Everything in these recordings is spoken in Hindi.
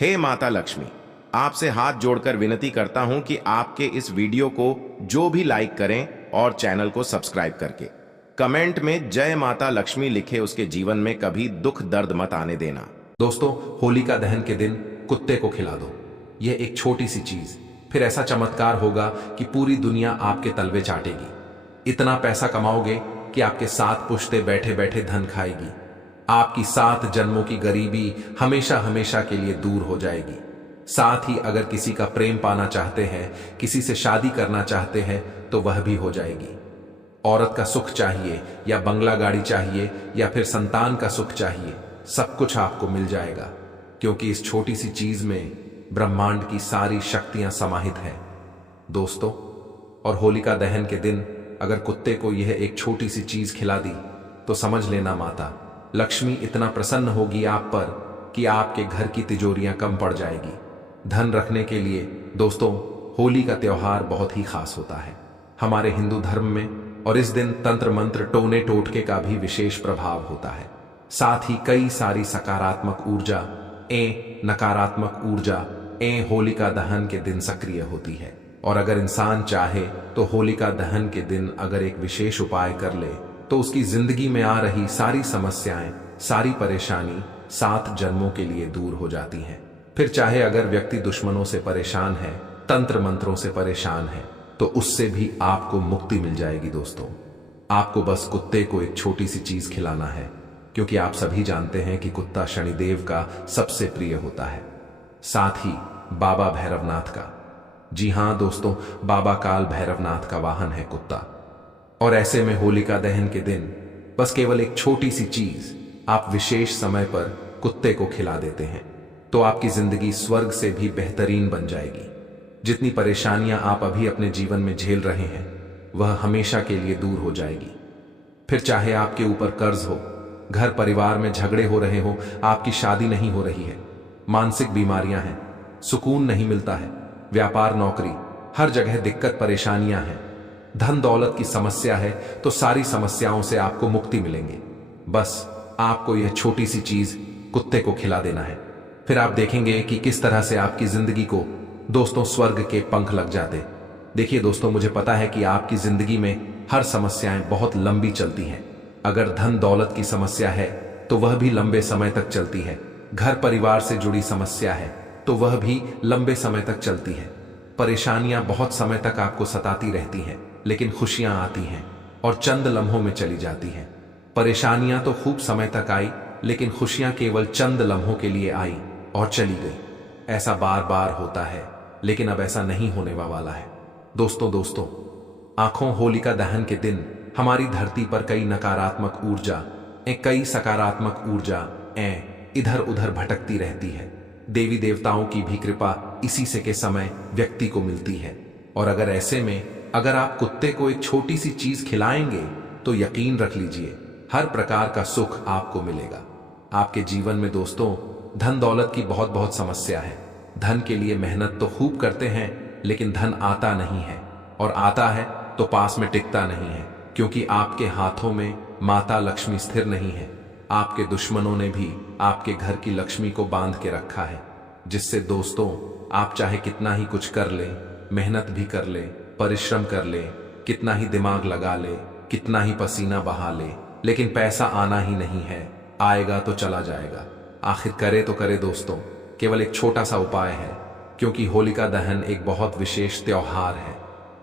हे माता लक्ष्मी, आपसे हाथ जोड़कर विनती करता हूं कि आपके इस वीडियो को जो भी लाइक करें और चैनल को सब्सक्राइब करके कमेंट में जय माता लक्ष्मी लिखे, उसके जीवन में कभी दुख दर्द मत आने देना। दोस्तों, होलिका दहन के दिन कुत्ते को खिला दो। यह एक छोटी सी चीज, फिर ऐसा चमत्कार होगा कि पूरी दुनिया आपके तलवे चाटेगी। इतना पैसा कमाओगे कि आपके साथ पुश्ते बैठे बैठे धन खाएगी। आपकी 7 जन्मों की गरीबी हमेशा हमेशा के लिए दूर हो जाएगी। साथ ही अगर किसी का प्रेम पाना चाहते हैं, किसी से शादी करना चाहते हैं, तो वह भी हो जाएगी। औरत का सुख चाहिए या बंगला गाड़ी चाहिए या फिर संतान का सुख चाहिए, सब कुछ आपको मिल जाएगा, क्योंकि इस छोटी सी चीज में ब्रह्मांड की सारी शक्तियां समाहित हैं। दोस्तों, और होलिका दहन के दिन अगर कुत्ते को यह एक छोटी सी चीज खिला दी तो समझ लेना माता लक्ष्मी इतना प्रसन्न होगी आप पर कि आपके घर की तिजोरियां कम पड़ जाएगी। धन रखने के लिए दोस्तों, होली का त्योहार बहुत ही खास होता है हमारे हिंदू धर्म में, और इस दिन तंत्र मंत्र टोने टोटके का भी विशेष प्रभाव होता है। साथ ही कई सारी सकारात्मक ऊर्जा नकारात्मक ऊर्जा होलिका दहन के दिन सक्रिय होती है। और अगर इंसान चाहे तो होलिका दहन के दिन अगर एक विशेष उपाय कर ले तो उसकी जिंदगी में आ रही सारी समस्याएं, सारी परेशानी 7 जन्मों के लिए दूर हो जाती हैं। फिर चाहे अगर व्यक्ति दुश्मनों से परेशान है, तंत्र मंत्रों से परेशान है, तो उससे भी आपको मुक्ति मिल जाएगी। दोस्तों, आपको बस कुत्ते को एक छोटी सी चीज खिलाना है, क्योंकि आप सभी जानते हैं कि कुत्ता शनिदेव का सबसे प्रिय होता है, साथ ही बाबा भैरवनाथ का। जी हां दोस्तों, बाबा काल भैरवनाथ का वाहन है कुत्ता। और ऐसे में होलिका दहन के दिन बस केवल एक छोटी सी चीज आप विशेष समय पर कुत्ते को खिला देते हैं तो आपकी जिंदगी स्वर्ग से भी बेहतरीन बन जाएगी। जितनी परेशानियां आप अभी अपने जीवन में झेल रहे हैं वह हमेशा के लिए दूर हो जाएगी। फिर चाहे आपके ऊपर कर्ज हो, घर परिवार में झगड़े हो रहे हो, आपकी शादी नहीं हो रही है, मानसिक बीमारियां हैं, सुकून नहीं मिलता है, व्यापार नौकरी हर जगह दिक्कत परेशानियां हैं, धन दौलत की समस्या है, तो सारी समस्याओं से आपको मुक्ति मिलेंगे। बस आपको यह छोटी सी चीज कुत्ते को खिला देना है। फिर आप देखेंगे कि किस तरह से आपकी जिंदगी को दोस्तों स्वर्ग के पंख लग जाते। देखिए दोस्तों, मुझे पता है कि आपकी जिंदगी में हर समस्याएं बहुत लंबी चलती हैं। अगर धन दौलत की समस्या है तो वह भी लंबे समय तक चलती है। घर परिवार से जुड़ी समस्या है तो वह भी लंबे समय तक चलती है। परेशानियां बहुत समय तक आपको सताती रहती हैं, लेकिन खुशियां आती हैं और चंद लम्हों में चली जाती हैं। परेशानियां तो खूब समय तक आई, लेकिन खुशियां केवल चंद लम्हों के लिए आई और चली गई। ऐसा बार बार होता है, लेकिन अब ऐसा नहीं होने वाला है। दोस्तों, आंखों होलिका दहन के दिन हमारी धरती पर कई नकारात्मक ऊर्जा कई सकारात्मक ऊर्जा इधर उधर भटकती रहती है। देवी देवताओं की भी कृपा इसी से के समय व्यक्ति को मिलती है। और अगर ऐसे में अगर आप कुत्ते को एक छोटी सी चीज खिलाएंगे तो यकीन रख लीजिए हर प्रकार का सुख आपको मिलेगा। आपके जीवन में दोस्तों धन दौलत की बहुत बहुत समस्या है। धन के लिए मेहनत तो खूब करते हैं, लेकिन धन आता नहीं है, और आता है तो पास में टिकता नहीं है, क्योंकि आपके हाथों में माता लक्ष्मी स्थिर नहीं है। आपके दुश्मनों ने भी आपके घर की लक्ष्मी को बांध के रखा है, जिससे दोस्तों आप चाहे कितना ही कुछ कर ले, मेहनत भी कर ले, परिश्रम कर ले, कितना ही दिमाग लगा ले, कितना ही पसीना बहा ले, लेकिन पैसा आना ही नहीं है। आएगा तो चला जाएगा। आखिर करे तो करे दोस्तों, केवल एक छोटा सा उपाय है, क्योंकि होलिका दहन एक बहुत विशेष त्योहार है।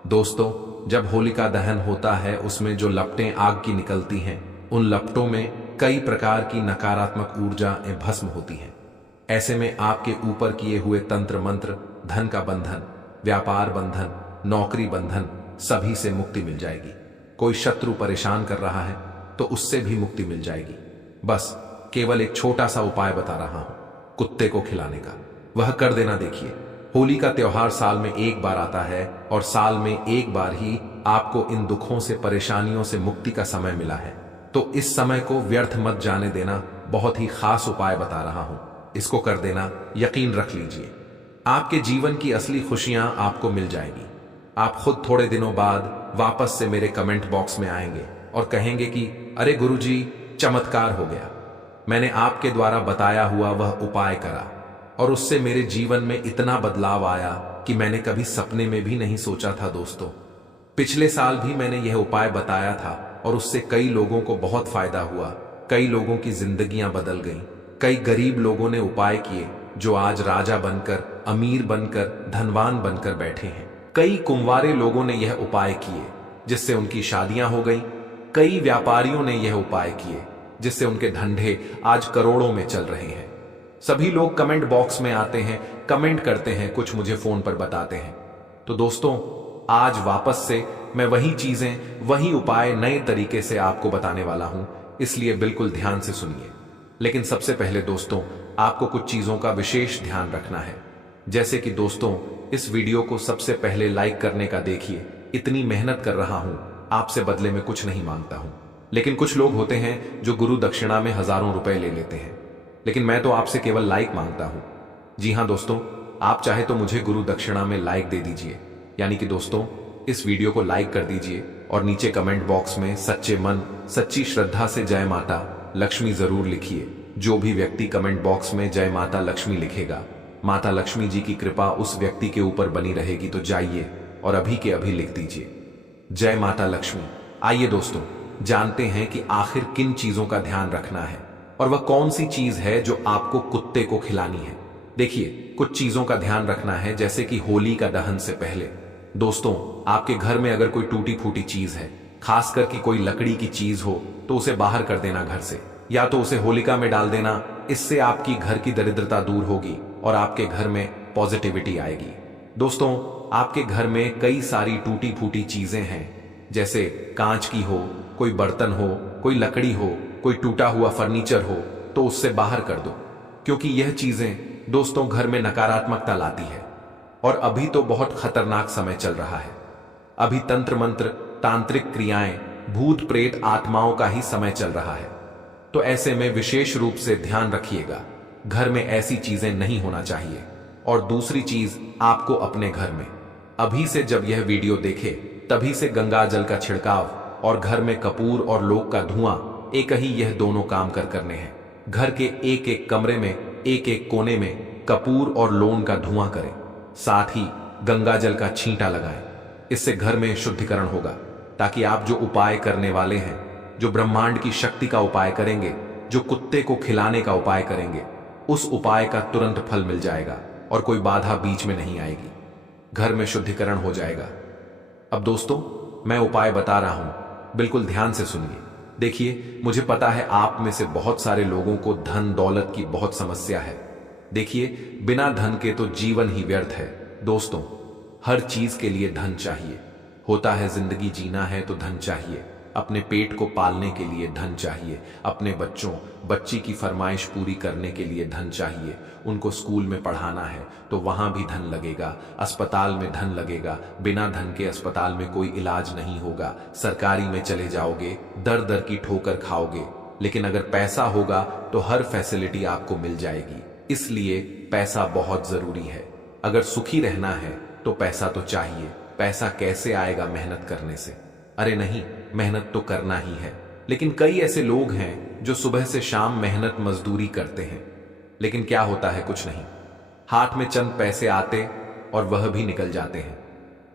दोस्तों, जब होलिका दहन होता है उसमें जो लपटें आग की निकलती हैं, उन लपटों में कई प्रकार की नकारात्मक ऊर्जा भस्म होती हैं। ऐसे में आपके ऊपर किए हुए तंत्र मंत्र, धन का बंधन, व्यापार बंधन, नौकरी बंधन, सभी से मुक्ति मिल जाएगी। कोई शत्रु परेशान कर रहा है तो उससे भी मुक्ति मिल जाएगी। बस केवल एक छोटा सा उपाय बता रहा हूं, कुत्ते को खिलाने का, वह कर देना। देखिए, होली का त्योहार साल में एक बार आता है, और साल में एक बार ही आपको इन दुखों से परेशानियों से मुक्ति का समय मिला है, तो इस समय को व्यर्थ मत जाने देना। बहुत ही खास उपाय बता रहा हूं, इसको कर देना, यकीन रख लीजिए आपके जीवन की असली खुशियां आपको मिल जाएगी। आप खुद थोड़े दिनों बाद वापस से मेरे कमेंट बॉक्स में आएंगे और कहेंगे कि अरे गुरुजी, चमत्कार हो गया, मैंने आपके द्वारा बताया हुआ वह उपाय करा। और उससे मेरे जीवन में इतना बदलाव आया कि मैंने कभी सपने में भी नहीं सोचा था दोस्तों। पिछले साल भी मैंने यह उपाय बताया था और उससे कई लोगों को बहुत फायदा हुआ। कई लोगों की जिंदगियां बदल गईं। कई गरीब लोगों ने उपाय किए जो आज राजा बनकर, अमीर बनकर, धनवान बनकर बैठे हैं। कई कुंवारे लोगों ने यह उपाय किए जिससे उनकी शादियां हो गई। कई व्यापारियों ने यह उपाय किए जिससे उनके धंधे आज करोड़ों में चल रहे हैं। सभी लोग कमेंट बॉक्स में आते हैं, कमेंट करते हैं, कुछ मुझे फोन पर बताते हैं। तो दोस्तों, आज वापस से मैं वही चीजें, वही उपाय नए तरीके से आपको बताने वाला हूं, इसलिए बिल्कुल ध्यान से सुनिए। लेकिन सबसे पहले दोस्तों, आपको कुछ चीजों का विशेष ध्यान रखना है। जैसे कि दोस्तों, इस वीडियो को सबसे पहले लाइक करने का देखिए। इतनी मेहनत कर रहा हूं, आपसे बदले में कुछ नहीं मांगता हूं। लेकिन कुछ लोग होते हैं जो गुरु दक्षिणा में हजारों रुपए ले लेते हैं, लेकिन मैं तो आपसे केवल लाइक मांगता हूं। जी हां दोस्तों, आप चाहे तो मुझे गुरु दक्षिणा में लाइक दे दीजिए, यानी कि दोस्तों इस वीडियो को लाइक कर दीजिए और नीचे कमेंट बॉक्स में सच्चे मन, सच्ची श्रद्धा से जय माता लक्ष्मी जरूर लिखिए। जो भी व्यक्ति कमेंट बॉक्स में जय माता लक्ष्मी लिखेगा, माता लक्ष्मी जी की कृपा उस व्यक्ति के ऊपर बनी रहेगी। तो जाइए और अभी के अभी लिख दीजिए जय माता लक्ष्मी। आइए दोस्तों, जानते हैं कि आखिर किन चीजों का ध्यान रखना है और वह कौन सी चीज है जो आपको कुत्ते को खिलानी है। देखिए, कुछ चीजों का ध्यान रखना है, जैसे कि होली का दहन से पहले दोस्तों, आपके घर में अगर कोई टूटी फूटी चीज है, खासकर कि कोई लकड़ी की चीज हो, तो उसे बाहर कर देना घर से, या तो उसे होलिका में डाल देना। इससे आपकी घर की दरिद्रता दूर होगी और आपके घर में पॉजिटिविटी आएगी। दोस्तों, आपके घर में कई सारी टूटी फूटी चीजें हैं, जैसे कांच की हो, कोई बर्तन हो, कोई लकड़ी हो, कोई टूटा हुआ फर्नीचर हो, तो उससे बाहर कर दो, क्योंकि यह चीजें दोस्तों घर में नकारात्मकता लाती है। और अभी तो बहुत खतरनाक समय चल रहा है। अभी तंत्र मंत्र, तांत्रिक क्रियाएं, भूत प्रेत आत्माओं का ही समय चल रहा है। तो ऐसे में विशेष रूप से ध्यान रखिएगा, घर में ऐसी चीजें नहीं होना चाहिए। और दूसरी चीज, आपको अपने घर में अभी से जब यह वीडियो देखे तभी से गंगा जल का छिड़काव और घर में कपूर और लोक का धुआं, एक ही यह दोनों काम करने हैं। घर के एक एक कमरे में, एक एक कोने में कपूर और लोन का धुआं करें, साथ ही गंगा जल का छींटा लगाएं। इससे घर में शुद्धिकरण होगा, ताकि आप जो उपाय करने वाले हैं, जो ब्रह्मांड की शक्ति का उपाय करेंगे, जो कुत्ते को खिलाने का उपाय करेंगे, उस उपाय का तुरंत फल मिल जाएगा और कोई बाधा बीच में नहीं आएगी। घर में शुद्धिकरण हो जाएगा। अब दोस्तों, मैं उपाय बता रहा हूं, बिल्कुल ध्यान से सुनिए। देखिए, मुझे पता है आप में से बहुत सारे लोगों को धन दौलत की बहुत समस्या है। देखिए, बिना धन के तो जीवन ही व्यर्थ है। दोस्तों, हर चीज के लिए धन चाहिए होता है। जिंदगी जीना है तो धन चाहिए। अपने पेट को पालने के लिए धन चाहिए। अपने बच्ची की फरमाइश पूरी करने के लिए धन चाहिए। उनको स्कूल में पढ़ाना है तो वहां भी धन लगेगा। अस्पताल में धन लगेगा। बिना धन के अस्पताल में कोई इलाज नहीं होगा। सरकारी में चले जाओगे, दर दर की ठोकर खाओगे। लेकिन अगर पैसा होगा तो हर फैसिलिटी आपको मिल जाएगी। इसलिए पैसा बहुत जरूरी है। अगर सुखी रहना है तो पैसा तो चाहिए। पैसा कैसे आएगा? मेहनत करने से। अरे नहीं, मेहनत तो करना ही है। लेकिन कई ऐसे लोग हैं जो सुबह से शाम मेहनत मजदूरी करते हैं, लेकिन क्या होता है? कुछ नहीं। हाथ में चंद पैसे आते और वह भी निकल जाते हैं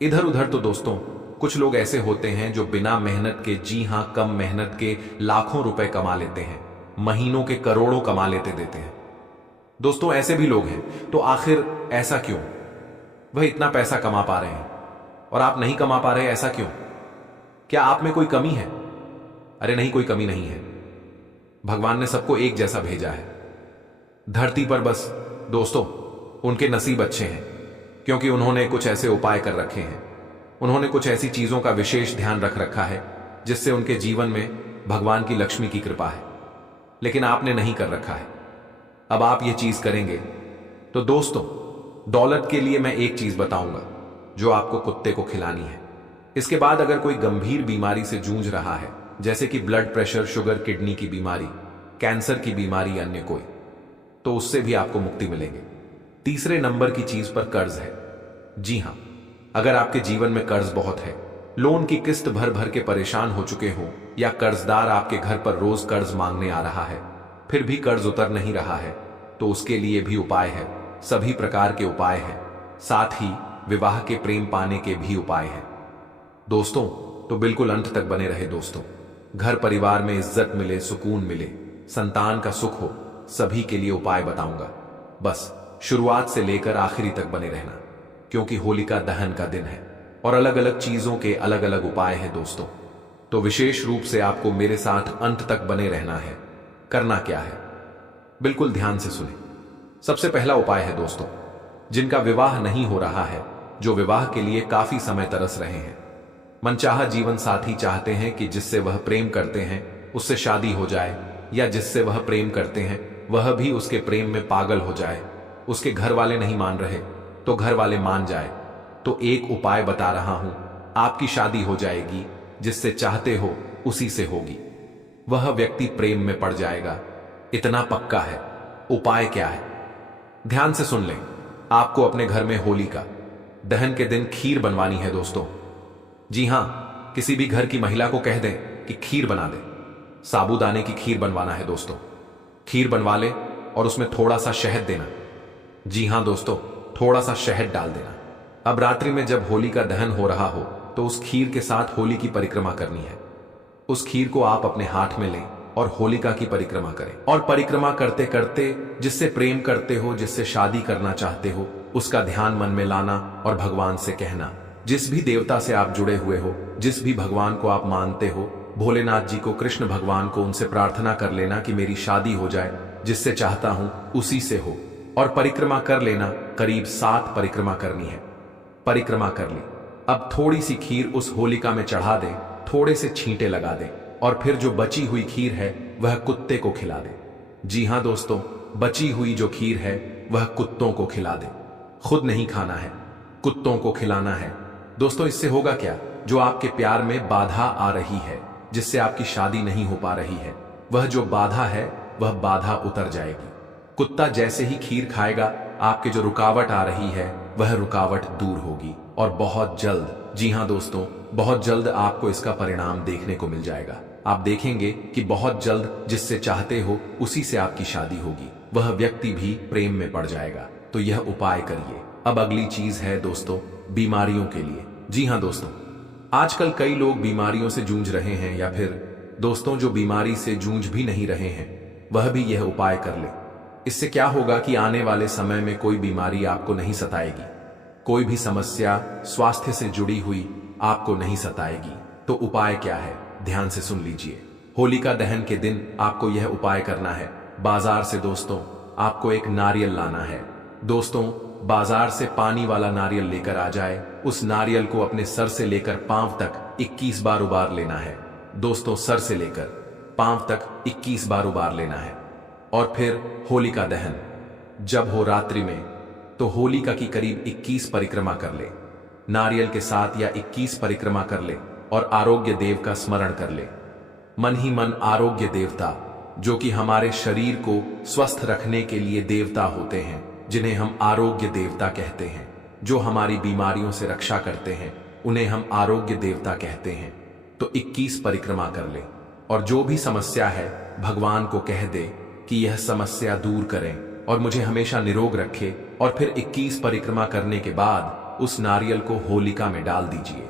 इधर उधर। तो दोस्तों, कुछ लोग ऐसे होते हैं जो बिना मेहनत के, जी हां, कम मेहनत के लाखों रुपए कमा लेते हैं, महीनों के करोड़ों कमा लेते देते हैं। दोस्तों, ऐसे भी लोग हैं। तो आखिर ऐसा क्यों? वह इतना पैसा कमा पा रहे हैं और आप नहीं कमा पा रहे, ऐसा क्यों? क्या आप में कोई कमी है? अरे नहीं, कोई कमी नहीं है। भगवान ने सबको एक जैसा भेजा है धरती पर। बस दोस्तों, उनके नसीब अच्छे हैं, क्योंकि उन्होंने कुछ ऐसे उपाय कर रखे हैं। उन्होंने कुछ ऐसी चीजों का विशेष ध्यान रख रखा है जिससे उनके जीवन में भगवान की लक्ष्मी की कृपा है। लेकिन आपने नहीं कर रखा है। अब आप ये चीज करेंगे तो दोस्तों, दौलत के लिए मैं एक चीज बताऊंगा जो आपको कुत्ते को खिलानी है। इसके बाद अगर कोई गंभीर बीमारी से जूझ रहा है, जैसे कि ब्लड प्रेशर, शुगर, किडनी की बीमारी, कैंसर की बीमारी, अन्य कोई, तो उससे भी आपको मुक्ति मिलेगी। तीसरे नंबर की चीज पर कर्ज है। जी हां, अगर आपके जीवन में कर्ज बहुत है, लोन की किस्त भर भर के परेशान हो चुके हो, या कर्जदार आपके घर पर रोज कर्ज मांगने आ रहा है, फिर भी कर्ज उतर नहीं रहा है, तो उसके लिए भी उपाय है। सभी प्रकार के उपाय हैं, साथ ही विवाह के प्रेम पाने के भी उपाय हैं। दोस्तों, तो बिल्कुल अंत तक बने रहे दोस्तों। घर परिवार में इज्जत मिले, सुकून मिले, संतान का सुख हो, सभी के लिए उपाय बताऊंगा। बस शुरुआत से लेकर आखिरी तक बने रहना, क्योंकि होलिका दहन का दिन है और अलग अलग चीजों के अलग अलग उपाय हैं दोस्तों। तो विशेष रूप से आपको मेरे साथ अंत तक बने रहना है। करना क्या है, बिल्कुल ध्यान से सुने। सबसे पहला उपाय है दोस्तों, जिनका विवाह नहीं हो रहा है, जो विवाह के लिए काफी समय तरस रहे हैं, मनचाहा जीवन साथी चाहते हैं कि जिससे वह प्रेम करते हैं उससे शादी हो जाए, या जिससे वह प्रेम करते हैं वह भी उसके प्रेम में पागल हो जाए। उसके घर वाले नहीं मान रहे तो घर वाले मान जाए, तो एक उपाय बता रहा हूं, आपकी शादी हो जाएगी, जिससे चाहते हो उसी से होगी। वह व्यक्ति प्रेम में पड़ जाएगा, इतना पक्का है। उपाय क्या है, ध्यान से सुन लें। आपको अपने घर में होलिका दहन के दिन खीर बनवानी है दोस्तों। जी हां, किसी भी घर की महिला को कह दें कि खीर बना दे। साबूदाने की खीर बनवाना है दोस्तों। खीर बनवा ले और उसमें थोड़ा सा शहद देना। जी हां दोस्तों, थोड़ा सा शहद डाल देना। अब रात्रि में जब होली का दहन हो रहा हो तो उस खीर के साथ होली की परिक्रमा करनी है। उस खीर को आप अपने हाथ में लें और होलिका की परिक्रमा करें, और परिक्रमा करते करते जिससे प्रेम करते हो, जिससे शादी करना चाहते हो, उसका ध्यान मन में लाना और भगवान से कहना। जिस भी देवता से आप जुड़े हुए हो, जिस भी भगवान को आप मानते हो, भोलेनाथ जी को, कृष्ण भगवान को, उनसे प्रार्थना कर लेना कि मेरी शादी हो जाए, जिससे चाहता हूं उसी से हो, और परिक्रमा कर लेना। करीब 7 परिक्रमा करनी है। परिक्रमा कर ली, अब थोड़ी सी खीर उस होलिका में चढ़ा दें, थोड़े से छींटे लगा दें, और फिर जो बची हुई खीर है वह कुत्ते को खिला दें। जी हां दोस्तों, बची हुई जो खीर है वह कुत्तों को खिला दें। खुद नहीं खाना है, कुत्तों को खिलाना है। दोस्तों, इससे होगा क्या, जो आपके प्यार में बाधा आ रही है, जिससे आपकी शादी नहीं हो पा रही है, वह जो बाधा है वह बाधा उतर जाएगी। कुत्ता जैसे ही खीर खाएगा, आपके जो रुकावट आ रही है वह रुकावट दूर होगी, और बहुत जल्द, जी हां दोस्तों, बहुत जल्द आपको इसका परिणाम देखने को मिल जाएगा। आप देखेंगे कि बहुत जल्द जिससे चाहते हो उसी से आपकी शादी होगी, वह व्यक्ति भी प्रेम में पड़ जाएगा। तो यह उपाय करिए। अब अगली चीज है दोस्तों, बीमारियों के लिए। जी हां दोस्तों, आजकल कई लोग बीमारियों से जूझ रहे हैं, या फिर दोस्तों जो बीमारी से जूझ भी नहीं रहे हैं, वह भी यह उपाय कर ले। इससे क्या होगा कि आने वाले समय में कोई बीमारी आपको नहीं सताएगी, कोई भी समस्या स्वास्थ्य से जुड़ी हुई आपको नहीं सताएगी। तो उपाय क्या है, ध्यान से सुन लीजिए। होलिका दहन के दिन आपको यह उपाय करना है। बाजार से दोस्तों आपको एक नारियल लाना है। दोस्तों, बाजार से पानी वाला नारियल लेकर आ जाए। उस नारियल को अपने सर से लेकर पांव तक 21 बार उबार लेना है। दोस्तों, सर से लेकर पांव तक 21 बार उबार लेना है। और फिर होलिका दहन जब हो रात्रि में, तो होलिका की करीब 21 परिक्रमा कर ले, नारियल के साथ, या 21 परिक्रमा कर ले, और आरोग्य देव का स्मरण कर ले। मन ही मन आरोग्य देवता, जो कि हमारे शरीर को स्वस्थ रखने के लिए देवता होते हैं, जिन्हें हम आरोग्य देवता कहते हैं, जो हमारी बीमारियों से रक्षा करते हैं, उन्हें हम आरोग्य देवता कहते हैं। तो 21 परिक्रमा कर ले, और जो भी समस्या है भगवान को कह दे कि यह समस्या दूर करें और मुझे हमेशा निरोग रखे। और फिर 21 परिक्रमा करने के बाद उस नारियल को होलिका में डाल दीजिए।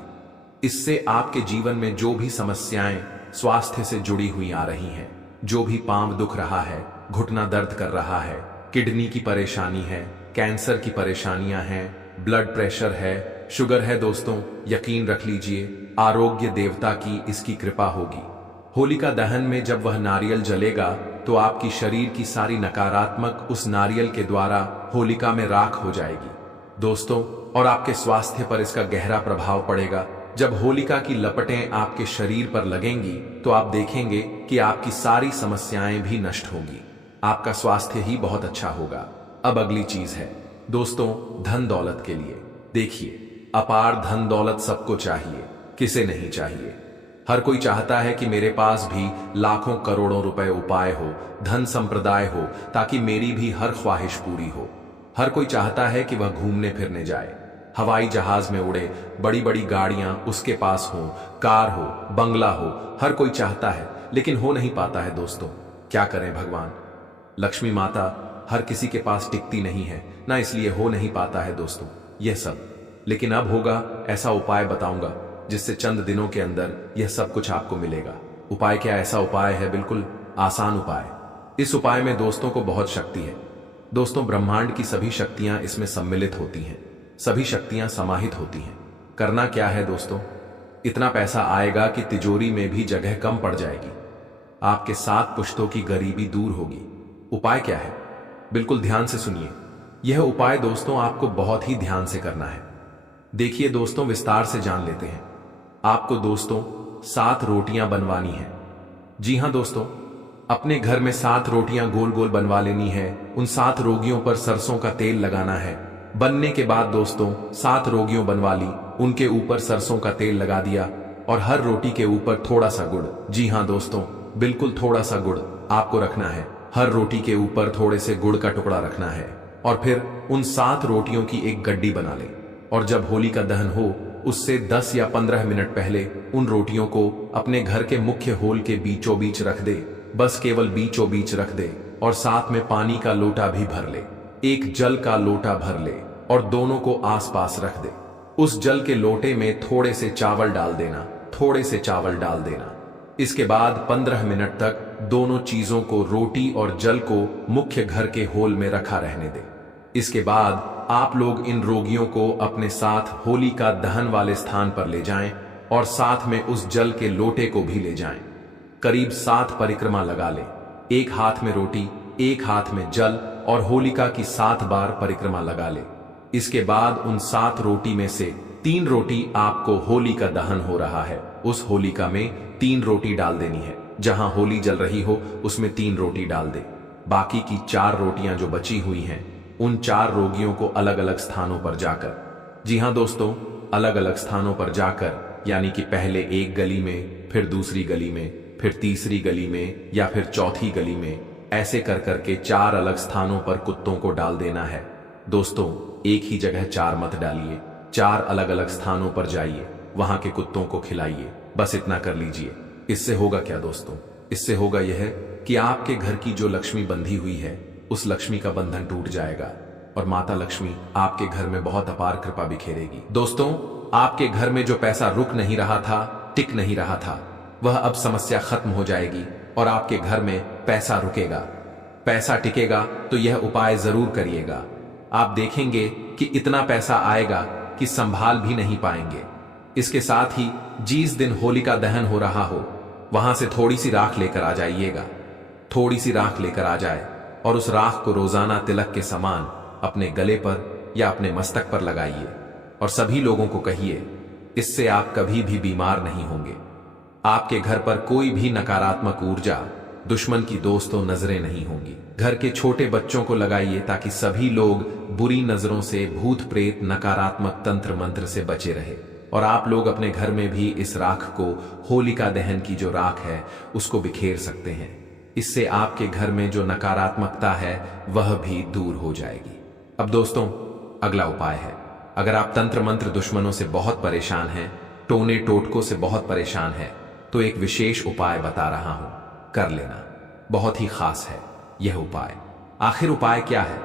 इससे आपके जीवन में जो भी समस्याएं स्वास्थ्य से जुड़ी हुई आ रही हैं, जो भी पांव दुख रहा है, घुटना दर्द कर रहा है, किडनी की परेशानी है, कैंसर की परेशानियां हैं, ब्लड प्रेशर है, शुगर है, दोस्तों यकीन रख लीजिए आरोग्य देवता की इसकी कृपा होगी। होलिका दहन में जब वह नारियल जलेगा तो आपकी शरीर की सारी नकारात्मक उस नारियल के द्वारा होलिका में राख हो जाएगी दोस्तों, और आपके स्वास्थ्य पर इसका गहरा प्रभाव पड़ेगा। जब होलिका की लपटें आपके शरीर पर लगेंगी तो आप देखेंगे कि आपकी सारी समस्याएं भी नष्ट होंगी, आपका स्वास्थ्य ही बहुत अच्छा होगा। अब अगली चीज है दोस्तों, धन दौलत के लिए। देखिए, अपार धन दौलत सबको चाहिए, किसे नहीं चाहिए। हर कोई चाहता है कि मेरे पास भी लाखों करोड़ों रुपए उपाय हो, धन संप्रदाय हो, ताकि मेरी भी हर ख्वाहिश पूरी हो। हर कोई चाहता है कि वह घूमने फिरने जाए, हवाई जहाज में उड़े, बड़ी बड़ी गाड़ियां उसके पास हो, कार हो, बंगला हो, हर कोई चाहता है, लेकिन हो नहीं पाता है दोस्तों। क्या करें भगवान? लक्ष्मी माता हर किसी के पास टिकती नहीं है ना, इसलिए हो नहीं पाता है दोस्तों यह सब। लेकिन अब होगा, ऐसा उपाय बताऊंगा जिससे चंद दिनों के अंदर यह सब कुछ आपको मिलेगा। उपाय क्या? ऐसा उपाय है बिल्कुल आसान उपाय। इस उपाय में दोस्तों को बहुत शक्ति है। दोस्तों, ब्रह्मांड की सभी शक्तियां इसमें सम्मिलित होती हैं, सभी शक्तियां समाहित होती हैं। करना क्या है दोस्तों? इतना पैसा आएगा कि तिजोरी में भी जगह कम पड़ जाएगी। आपके 7 पुश्तों की गरीबी दूर होगी। उपाय क्या है? बिल्कुल ध्यान से सुनिए। यह उपाय दोस्तों आपको बहुत ही ध्यान से करना है। देखिए दोस्तों, विस्तार से जान लेते हैं। आपको दोस्तों 7 रोटियां बनवानी है। जी हां दोस्तों, अपने घर में 7 रोटियां गोल गोल बनवा लेनी है। उन 7 रोगियों पर सरसों का तेल लगाना है। बनने के बाद दोस्तों 7 रोगियों बनवा ली, उनके ऊपर सरसों का तेल लगा दिया और हर रोटी के ऊपर थोड़ा सा गुड़, जी हां दोस्तों, बिल्कुल थोड़ा सा गुड़ आपको रखना है। हर रोटी के ऊपर थोड़े से गुड़ का टुकड़ा रखना है और फिर उन 7 रोटियों की एक गड्डी बना ले और जब होलिका दहन हो उससे 10 या 15 मिनट पहले उन रोटियों को अपने घर के मुख्य होल के बीचों बीच रख दे। बस केवल बीचों बीच रख दे और साथ में पानी का लोटा भी भर ले। एक जल का लोटा भर ले और दोनों को आसपास रख दे। उस जल के लोटे में थोड़े से चावल डाल देना, थोड़े से चावल डाल देना। इसके बाद 15 मिनट तक दोनों चीजों को, रोटी और जल को मुख्य घर के होल में रखा रहने दे। इसके बाद आप लोग इन रोगियों को अपने साथ होलिका दहन वाले स्थान पर ले जाएं और साथ में उस जल के लोटे को भी ले जाएं। करीब 7 परिक्रमा लगा ले। एक हाथ में रोटी, एक हाथ में जल और होलिका की 7 बार परिक्रमा लगा ले। इसके बाद उन 7 रोटी में से 3 रोटी आपको होलिका दहन हो रहा है उस होलिका में 3 रोटी डाल देनी है। जहां होली जल रही हो उसमें 3 रोटी डाल दे। बाकी की 4 रोटियां जो बची हुई हैं उन 4 रोगियों को अलग अलग स्थानों पर जाकर, जी हां दोस्तों, अलग अलग स्थानों पर जाकर, यानी कि पहले एक गली में, फिर दूसरी गली में, फिर तीसरी गली में या फिर चौथी गली में, ऐसे कर करके 4 अलग स्थानों पर कुत्तों को डाल देना है। दोस्तों, एक ही जगह 4 मत डालिए, 4 अलग अलग स्थानों पर जाइए, वहां के कुत्तों को खिलाइए। बस इतना कर लीजिए। इससे होगा क्या दोस्तों? इससे होगा यह कि आपके घर की जो लक्ष्मी बंधी हुई है उस लक्ष्मी का बंधन टूट जाएगा और माता लक्ष्मी आपके घर में बहुत अपार कृपा बिखेरेगी। दोस्तों, आपके घर में जो पैसा रुक नहीं रहा था, टिक नहीं रहा था, वह अब समस्या खत्म हो जाएगी और आपके घर में पैसा रुकेगा, पैसा टिकेगा। तो यह उपाय जरूर करिएगा। आप देखेंगे कि इतना पैसा आएगा कि संभाल भी नहीं पाएंगे। इसके साथ ही जिस दिन होलिका दहन हो रहा हो वहां से थोड़ी सी राख लेकर आ जाइएगा। थोड़ी सी राख लेकर आ जाए और उस राख को रोजाना तिलक के समान अपने गले पर या अपने मस्तक पर लगाइए और सभी लोगों को कहिए, इससे आप कभी भी बीमार नहीं होंगे। आपके घर पर कोई भी नकारात्मक ऊर्जा, दुश्मन की दोस्तों नजरें नहीं होंगी। घर के छोटे बच्चों को लगाइए ताकि सभी लोग बुरी नजरों से, भूत प्रेत, नकारात्मक तंत्र मंत्र से बचे रहे। और आप लोग अपने घर में भी इस राख को, होलिका दहन की जो राख है, उसको बिखेर सकते हैं। इससे आपके घर में जो नकारात्मकता है वह भी दूर हो जाएगी। अब दोस्तों, अगला उपाय है। अगर आप तंत्र मंत्र दुश्मनों से बहुत परेशान हैं, टोने टोटकों से बहुत परेशान हैं, तो एक विशेष उपाय बता रहा हूं, कर लेना। बहुत ही खास है यह उपाय। आखिर उपाय क्या है?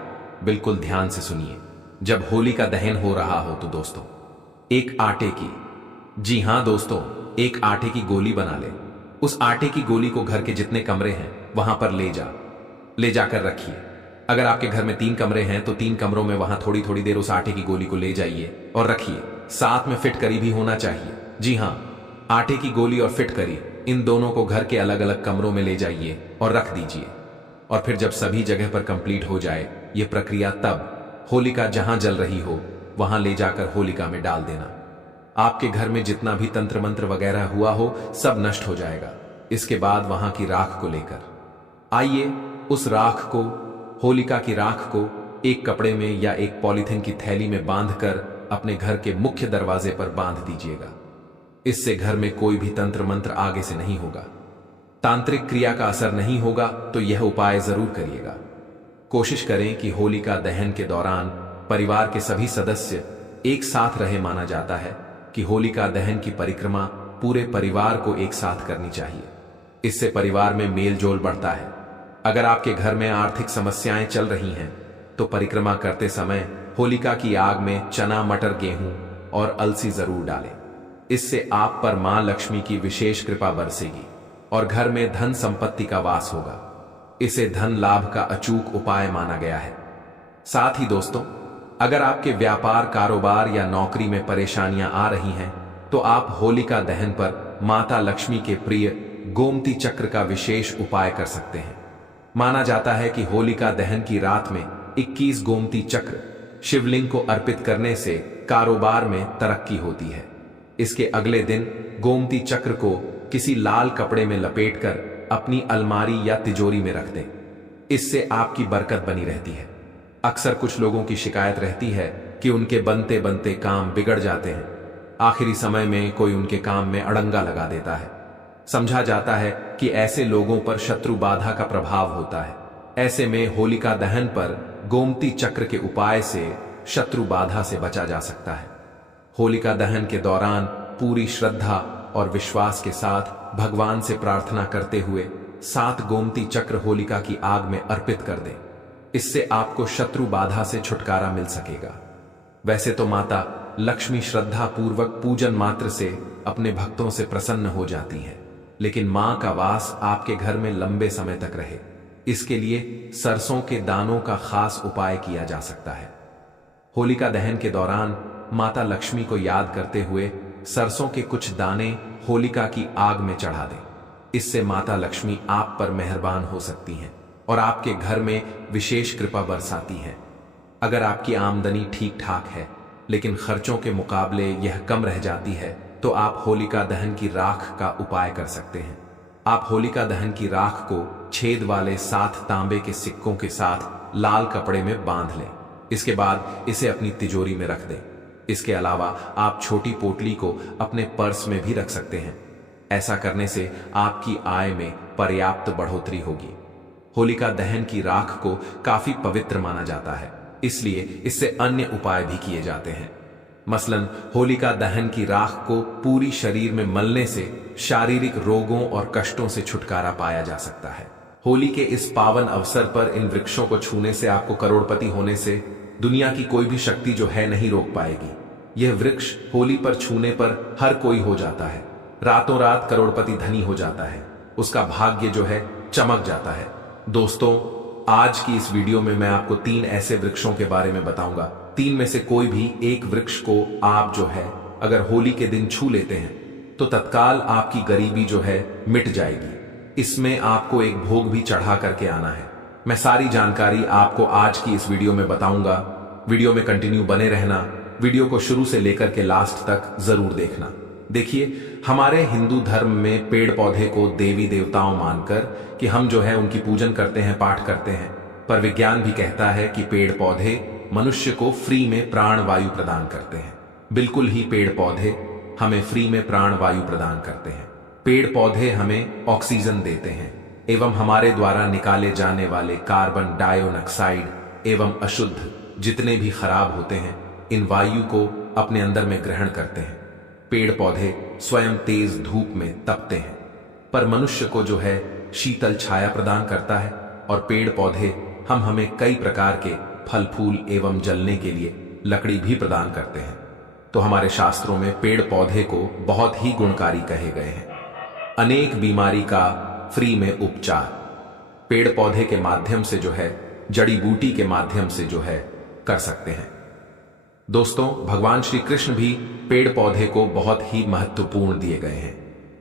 बिल्कुल ध्यान से सुनिए। जब होलिका दहन हो रहा हो तो दोस्तों एक आटे की, जी हां दोस्तों, एक आटे की गोली बना ले। उस आटे की गोली को घर के जितने कमरे हैं वहां पर ले जाकर रखिए। अगर आपके घर में 3 कमरे हैं तो 3 कमरों में वहां थोड़ी थोड़ी देर उस आटे की गोली को ले जाइए और रखिए। साथ में फिटकरी भी होना चाहिए। जी हां, आटे की गोली और फिटकरी, इन दोनों को घर के अलग अलग कमरों में ले जाइए और रख दीजिए। और फिर जब सभी जगह पर कंप्लीट हो जाए ये प्रक्रिया, तब होलिका जहां जल रही हो वहां ले जाकर होलिका में डाल देना। आपके घर में जितना भी तंत्र मंत्र वगैरह हुआ हो सब नष्ट हो जाएगा। इसके बाद वहां की राख को लेकर आइए। उस राख को, होलिका की राख को एक कपड़े में या एक पॉलीथिन की थैली में बांधकर अपने घर के मुख्य दरवाजे पर बांध दीजिएगा। इससे घर में कोई भी तंत्र मंत्र आगे से नहीं होगा, तांत्रिक क्रिया का असर नहीं होगा। तो यह उपाय जरूर करिएगा। कोशिश करें कि होलिका दहन के दौरान परिवार के सभी सदस्य एक साथ रहे। माना जाता है कि होलिका दहन की परिक्रमा पूरे परिवार को एक साथ करनी चाहिए। इससे परिवार में मेल जोल बढ़ता है अगर आपके घर में आर्थिक समस्याएं चल रही हैं तो परिक्रमा करते समय होलिका की आग में चना, मटर, गेहूं और अलसी जरूर डालें। इससे आप पर मां लक्ष्मी की विशेष कृपा बरसेगी और घर में धन संपत्ति का वास होगा। इसे धन लाभ का अचूक उपाय माना गया है। साथ ही दोस्तों, अगर आपके व्यापार, कारोबार या नौकरी में परेशानियां आ रही हैं तो आप होलिका दहन पर माता लक्ष्मी के प्रिय गोमती चक्र का विशेष उपाय कर सकते हैं। माना जाता है कि होलिका दहन की रात में 21 गोमती चक्र शिवलिंग को अर्पित करने से कारोबार में तरक्की होती है। इसके अगले दिन गोमती चक्र को किसी लाल कपड़े में लपेटकर अपनी अलमारी या तिजोरी में रख दें। इससे आपकी बरकत बनी रहती है। अक्सर कुछ लोगों की शिकायत रहती है कि उनके बनते बनते काम बिगड़ जाते हैं। आखिरी समय में कोई उनके काम में अड़ंगा लगा देता है। समझा जाता है कि ऐसे लोगों पर शत्रु बाधा का प्रभाव होता है। ऐसे में होलिका दहन पर गोमती चक्र के उपाय से शत्रु बाधा से बचा जा सकता है। होलिका दहन के दौरान पूरी श्रद्धा और विश्वास के साथ भगवान से प्रार्थना करते हुए 7 गोमती चक्र होलिका की आग में अर्पित कर दें। इससे आपको शत्रु बाधा से छुटकारा मिल सकेगा। वैसे तो माता लक्ष्मी श्रद्धा पूर्वक पूजन मात्र से अपने भक्तों से प्रसन्न हो जाती है, लेकिन मां का वास आपके घर में लंबे समय तक रहे, इसके लिए सरसों के दानों का खास उपाय किया जा सकता है। होलिका दहन के दौरान माता लक्ष्मी को याद करते हुए सरसों के कुछ दाने होलिका की आग में चढ़ा दें। इससे माता लक्ष्मी आप पर मेहरबान हो सकती हैं और आपके घर में विशेष कृपा बरसाती हैं। अगर आपकी आमदनी ठीक ठाक है लेकिन खर्चों के मुकाबले यह कम रह जाती है तो आप होलिका दहन की राख का उपाय कर सकते हैं। आप होलिका दहन की राख को छेद वाले 7 तांबे के सिक्कों के साथ लाल कपड़े में बांध लें। इसके बाद इसे अपनी तिजोरी में रख दें। इसके अलावा आप छोटी पोटली को अपने पर्स में भी रख सकते हैं। ऐसा करने से आपकी आय में पर्याप्त बढ़ोतरी होगी। होलिका दहन की राख को काफी पवित्र माना जाता है, इसलिए इससे अन्य उपाय भी किए जाते हैं। मसलन होलिका दहन की राख को पूरी शरीर में मलने से शारीरिक रोगों और कष्टों से छुटकारा पाया जा सकता है। होली के इस पावन अवसर पर इन वृक्षों को छूने से आपको करोड़पति होने से दुनिया की कोई भी शक्ति जो है नहीं रोक पाएगी। यह वृक्ष होली पर छूने पर हर कोई हो जाता है, रातों रात करोड़पति धनी हो जाता है, उसका भाग्य जो है चमक जाता है। दोस्तों, आज की इस वीडियो में मैं आपको 3 ऐसे वृक्षों के बारे में बताऊंगा। 3 में से कोई भी एक वृक्ष को आप जो है अगर होली के दिन छू लेते हैं तो तत्काल आपकी गरीबी जो है मिट जाएगी। इसमें आपको एक भोग भी चढ़ा करके आना है। मैं सारी जानकारी आपको आज की इस वीडियो में बताऊंगा। वीडियो में कंटिन्यू बने रहना। वीडियो को शुरू से लेकर के लास्ट तक जरूर देखना। देखिए, हमारे हिंदू धर्म में पेड़ पौधे को देवी देवताओं मानकर कि हम जो है उनकी पूजन करते हैं, पाठ करते हैं। पर विज्ञान भी कहता है कि पेड़ पौधे मनुष्य को फ्री में प्राण वायु प्रदान करते हैं। बिल्कुल ही पेड़ पौधे हमें फ्री में प्राण वायु प्रदान करते हैं। पेड़ पौधे हमें ऑक्सीजन देते हैं एवं हमारे द्वारा निकाले जाने वाले कार्बन डाइऑक्साइड एवं अशुद्ध जितने भी खराब होते हैं इन वायु को अपने अंदर में ग्रहण करते हैं। पेड़ पौधे स्वयं तेज धूप में तपते हैं, पर मनुष्य को जो है शीतल छाया प्रदान करता है। और पेड़ पौधे हमें कई प्रकार के फल फूल एवं जलने के लिए लकड़ी भी प्रदान करते हैं। तो हमारे शास्त्रों में पेड़ पौधे को बहुत ही गुणकारी कहे गए हैं। अनेक बीमारी का फ्री में उपचार पेड़ पौधे के माध्यम से जो है, जड़ी बूटी के माध्यम से जो है कर सकते हैं। दोस्तों, भगवान श्री कृष्ण भी पेड़ पौधे को बहुत ही महत्वपूर्ण दिए गए हैं,